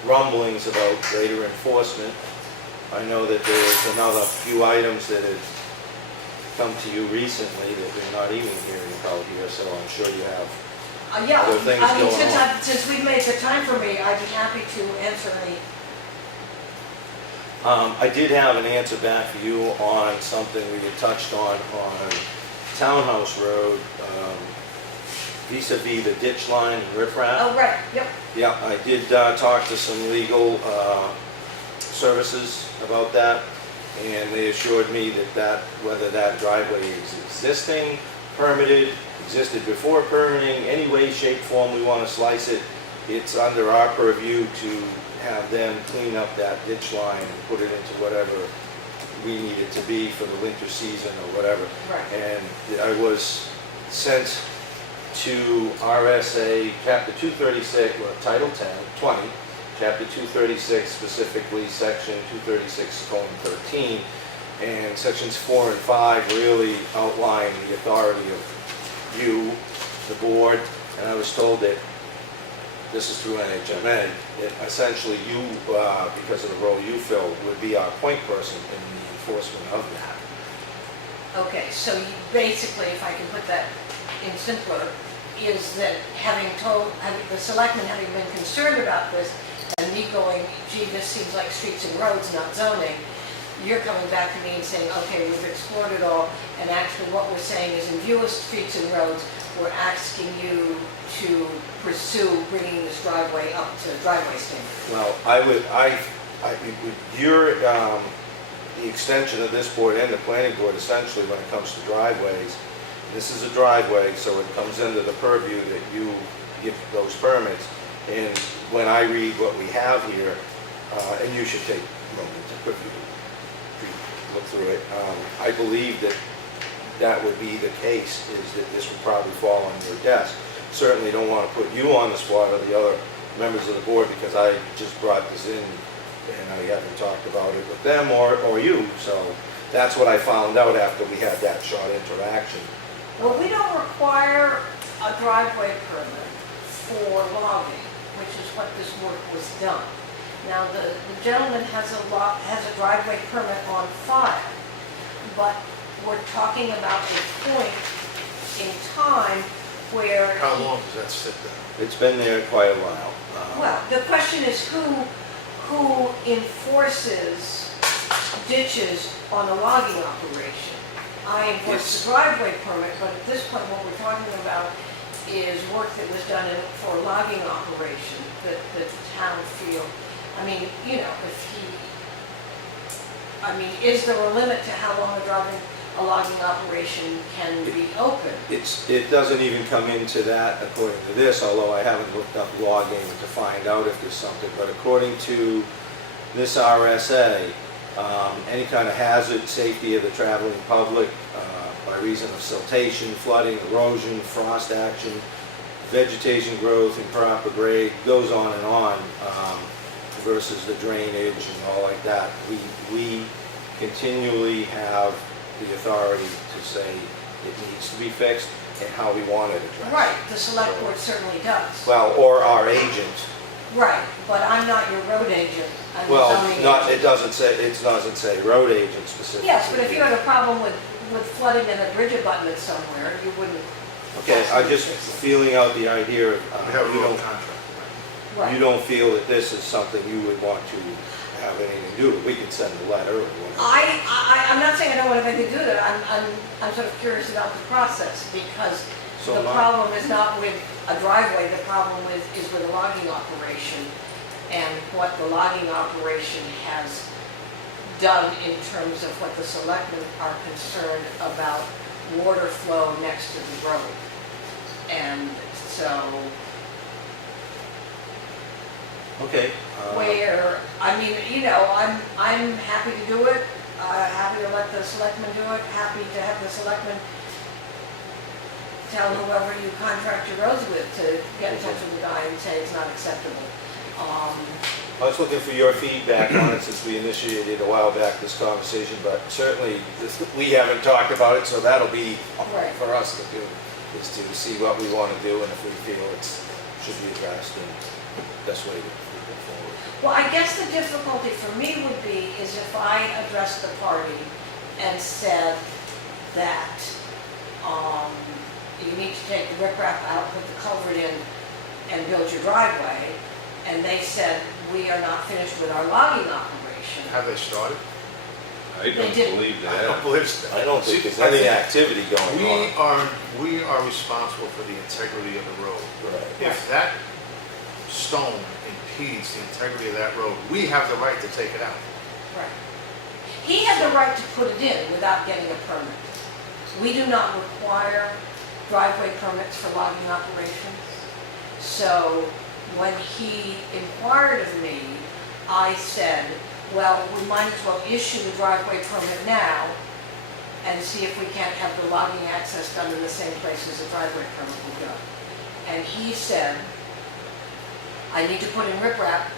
rumblings about greater enforcement. I know that there's another few items that have come to you recently that we're not even hearing about here, so I'm sure you have. Yeah, Other things I mean, going on. since we've made the time for me, I'd be happy to answer any. I did have an answer back for you on something we had touched on Townhouse Road, vis-à-vis the ditch line and riprap. Oh, right, yep. Yeah, I did talk to some legal services about that, and they assured me that whether that driveway is existing, permitted, existed before permitting, any way, shape, form we want to slice it, it's under our purview to have them clean up that ditch line and put it into whatever we need it to be for the winter season or whatever. Right. And I was sent to RSA Chapter 236, or Title 20, Chapter 236, specifically Section 236:13, and Sections 4 and 5 really outline the authority of you, the board, and I was told that, this is through NHMA, that essentially you, because of the role you fill, would be our point person in the enforcement of that. Okay, so basically, if I can put that in simpler, is that having the selectmen having been concerned about this, and me going, gee, this seems like streets and roads, not zoning, you're coming back to me and saying, okay, we've explored it all, and actually what we're saying is, in view of streets and roads, we're asking you to pursue bringing this driveway up to driveway standard. Well, the extension of this board and the planning board, essentially, when it comes to driveways, this is a driveway, so it comes under the purview that you give those permits. And when I read what we have here, and you should take a moment to quickly look through it, I believe that would be the case, is that this would probably fall on your desk. Certainly don't want to put you on the spot or the other members of the board, because I just brought this in and I haven't talked about it with them or you. So that's what I found out after we had that short interaction. Well, we don't require a driveway permit for logging, which is what this work was done. Now, the gentleman has a driveway permit on file, but we're talking about a point in time where... How long does that sit there? It's been there quite a while. Well, the question is who enforces ditches on a logging operation? I enforce the driveway permit, but at this point, what we're talking about is work that was done for a logging operation that the town feel. I mean, is there a limit to how long a logging operation can be open? It doesn't even come into that according to this, although I haven't looked up logging to find out if there's something. But according to this RSA, any kind of hazard, safety of the traveling public by reason of siltation, flooding, erosion, frost action, vegetation growth, improper grade, goes on and on, versus the drainage and all like that. We continually have the authority to say it needs to be fixed and how we want it addressed. Right, the select board certainly does. Well, or our agent. Right, but I'm not your road agent. I'm the Well, zoning it agent. doesn't say road agent specifically. Yes, but if you had a problem with flooding in a bridge abutment somewhere, you wouldn't. Okay, I'm just feeling out the idea of, We have a you road don't, contract. Right. you don't feel that this is something you would want to have anything to do with. We could send a letter or whatever. I'm not saying I don't want anything to do with it. I'm sort of curious about the process, because So the am I. problem is not with a driveway, the problem is with a logging operation, and what the logging operation has done in terms of what the selectmen are concerned about water flow next to the road. And so, Okay. where, I mean, you know, I'm happy to do it, happy to let the selectmen do it, happy to have the selectmen tell whoever you contract your roads with to get in touch with the guy and say it's not acceptable. I was looking for your feedback on it since we initiated a while back this conversation, but certainly we haven't talked about it, so that'll be Right. for us to do, is to see what we want to do and if we feel it should be addressed and best way to move it forward. Well, I guess the difficulty for me would be is if I addressed the party and said that, you need to take the riprap out, put the culvert in, and build your driveway, and they said, we are not finished with our logging operation. Have they started? I don't did. believe I don't that. believe so. I don't think See, there's I any think activity going on. We are responsible for the integrity of the road. Right. If that stone impedes the integrity of that road, we have the right to take it out. Right. He had the right to put it in without getting a permit. We do not require driveway permits for logging operations. So when he inquired of me, I said, well, we might as well issue the driveway permit now and see if we can't have the logging access done in the same place as the driveway permit will go. And he said, I need to put in riprap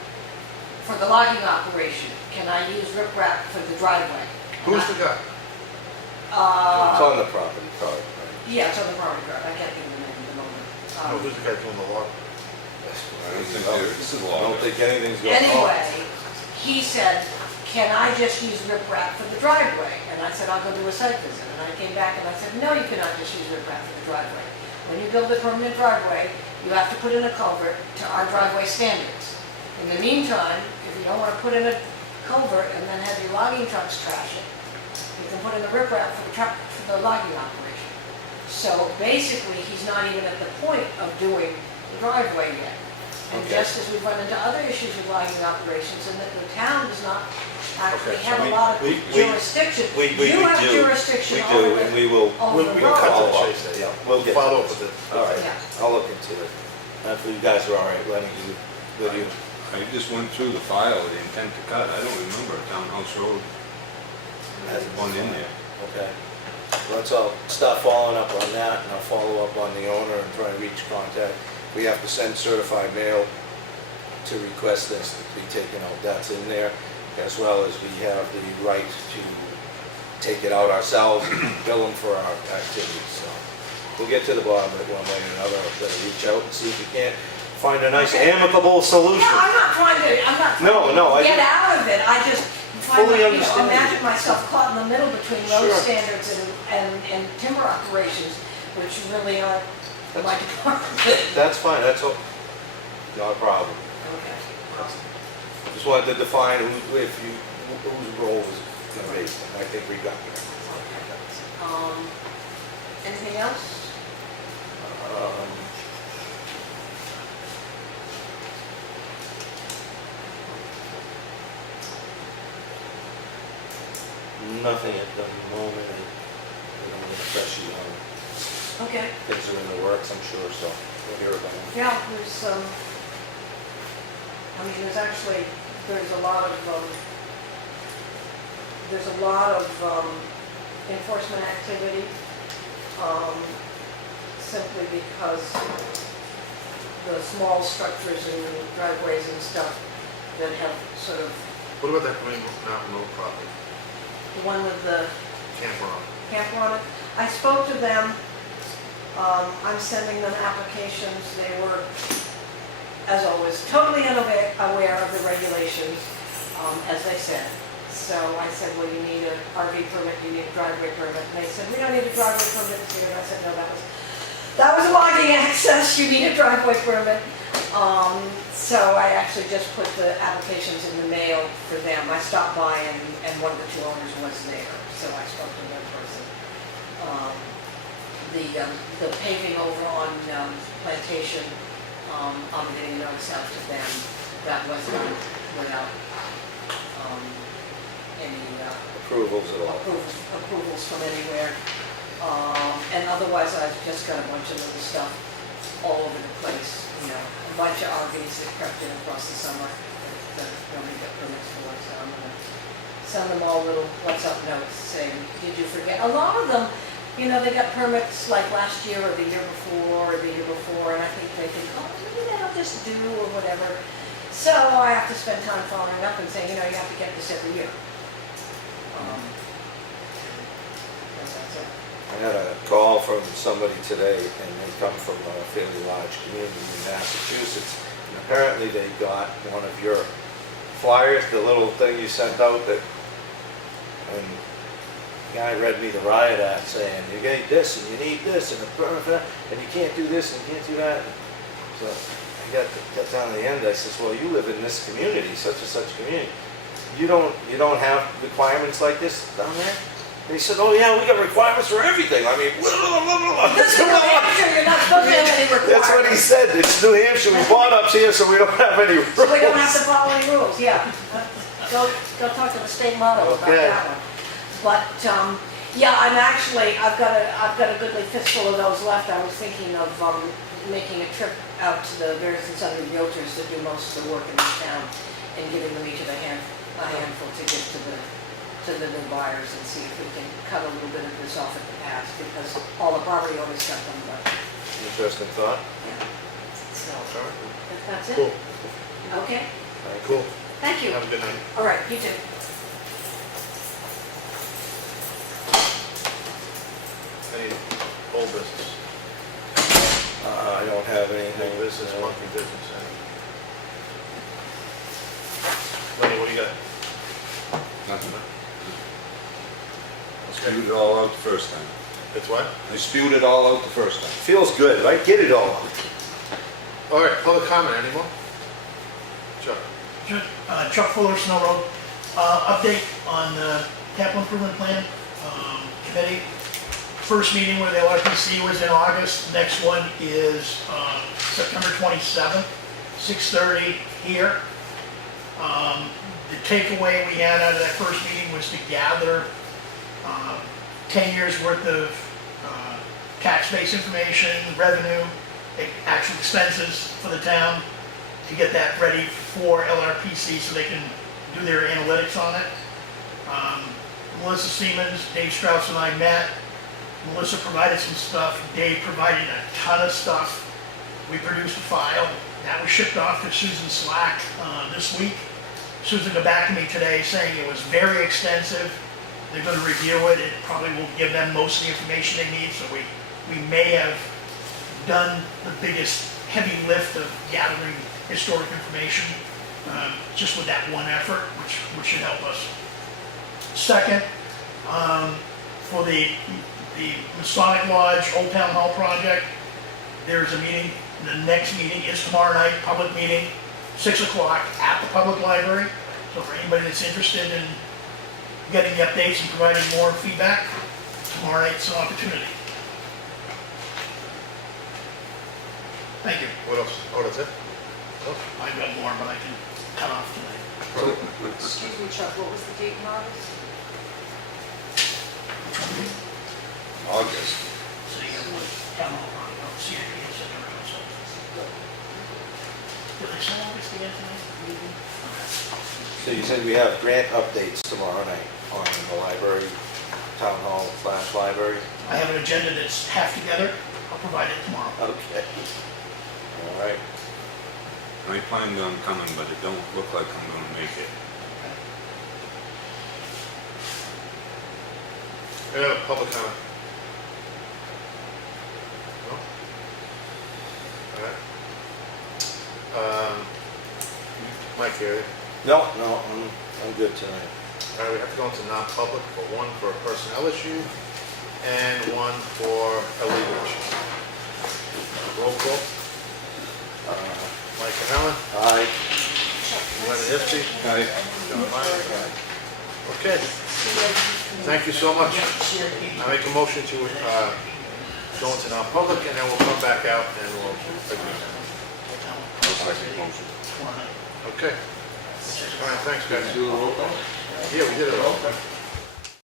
for the logging operation. Can I use riprap for the driveway? Who's the guy? It's on the property card, right? Yeah, it's on the property card. I can't think of the name at the moment. No, who's the guy doing the log? I don't think this is I don't law. think anything's going on. Anyway, he said, can I just use riprap for the driveway? And I said, I'll go do a site visit. And I came back and I said, no, you cannot just use riprap for the driveway. When you build a permanent driveway, you have to put in a culvert to our driveway standards. In the meantime, if you don't want to put in a culvert and then have your logging trucks trash it, you can put in the riprap for the logging operation. So basically, he's not even at the point of doing the driveway yet. And Okay. just as we've run into other issues with logging operations, and that the town does not actually Okay, have so a lot of we- jurisdiction. We You have do. jurisdiction We over do, and we will, over We'll the cut to road. the chase there. yeah, we'll get to Follow up this. with it. All right, Yeah. I'll look into it. If you guys are all right, letting you, with you. I just went through the file, the intent to cut. I don't remember a townhouse road. Has One in there. Okay. Let's all start following up on that, and I'll follow up on the owner and try and reach contact. We have to send certified mail to request this to be taken out. That's in there, as well as we have the right to take it out ourselves and bill them for our activities. So we'll get to the bottom of it one way or another. I'll try to reach out and see if we can't find a nice amicable solution. Yeah, I'm not trying No, I- to get out of it, I just find, Fully my- understand. imagine myself caught in the middle between road Sure. standards and timber operations, which really aren't my department. That's fine, that's all, not a problem. Okay. Just wanted to define whose role was going to be, and I think we got there. Anything else? Nothing at the moment. I don't want to press you on. Okay. Things are in the works, I'm sure, so we'll hear about it. Yeah, there's actually, there's a lot of enforcement activity, simply because the small structures and driveways and stuff that have sort of, What about that Green Mountain Road property? the one with the Campground. camper on it. I spoke to them, I'm sending them applications, they were, as always, totally unaware of the regulations, as they said. So I said, well, you need an RV permit, you need a driveway permit, and they said, we don't need a driveway permit here, and I said, no, that was logging access, you need a driveway permit. So I actually just put the applications in the mail for them. I stopped by and one of the two owners was there, so I spoke to one person. The paving over on Plantation, I'm getting a notice out to them, that was done without any Approvals at all. approvals from anywhere. And otherwise, I've just got a bunch of little stuff all over the place, you know, a bunch of RVs that crept in across the summer that nobody got permits for, so I'm gonna send them all little what's up notes saying, did you forget? A lot of them, you know, they got permits like last year or the year before or the year before, and I think they think, oh, maybe they'll just do or whatever. So I have to spend time following up and saying, you know, you have to get this every year. That's it. I had a call from somebody today, and they come from a fairly large community in Massachusetts. And apparently they got one of your flyers, the little thing you sent out that, and the guy read me the riot act saying, you need this, and you need this, and a permit, and you can't do this, and you can't do that. So I got down to the end, I says, well, you live in this community, such and such community. You don't have requirements like this down there? And he said, oh yeah, we got requirements for everything. I mean, This is New Hampshire, you're not supposed to have any requirements. that's what he said. It's New Hampshire. We bought up here, so we don't have any rules. So we don't have to follow any rules, yeah. Go talk to the state motto about Okay. that one. But, yeah, I've got a goodly fistful of those left. I was thinking of making a trip out to the various and sundry realtors that do most of the work in this town and giving them each of a handful to give to the new buyers and see if we can cut a little bit of this off at the pass, because all the property owners got them, but, Interesting thought. yeah. So, All right. that's it. Cool, Okay, cool. thank you. Have a good night. All right, you too. Any old business? I don't have anything. New business, monkey business, Lenny, what do you got? Nothing. I spewed it all out the first time. It's what? I spewed it all out the first time. Feels good, right? Get it all. All right, public comment anymore? Chuck? Chuck Fuller, Snow Road. Update on the capital improvement plan committee. First meeting with the LRPC was in August. Next one is September 27th, 6:30 here. The takeaway we had out of that first meeting was to gather 10 years worth of tax base information, revenue, actual expenses for the town, to get that ready for LRPC so they can do their analytics on it. Melissa Siemens, Dave Strauss and I met. Melissa provided some stuff, Dave provided a ton of stuff. We produced a file, that was shipped off to Susan Slack this week. Susan got back to me today saying it was very extensive. They're going to review it. It probably will give them most of the information they need, so we may have done the biggest heavy lift of gathering historic information just with that one effort, which should help us. Second, for the Masonic Lodge Old Town Hall project, there's a meeting. The next meeting is tomorrow night, public meeting, 6 o'clock at the public library. So for anybody that's interested in getting the updates and providing more feedback, tomorrow night's an opportunity. Thank you. What else? Oh, that's it? I've got more, but I can cut off tonight. Excuse me, Chuck, what was the date in August? August. So you have town hall, CIP, et cetera, so. Did I send all this together tonight? Okay. So you said we have grant updates tomorrow night on the library, town hall / library? I have an agenda that's half together. I'll provide it tomorrow. Okay. All right. I planned on coming, but it don't look like I'm gonna make it. We have a public comment. No? All right. Mike here. No, I'm good tonight. All right, we have to go into non-public for one for a personnel issue and one for a legal issue. Roll call. Mike Cahalane, Aye. Leonard Espie, Aye. John Meisner. Okay, thank you so much. I make a motion to go into non-public, and then we'll come back out and we'll agree. No second motion. Okay. All right, thanks, guys. Do the roll call? Yeah, we did it all.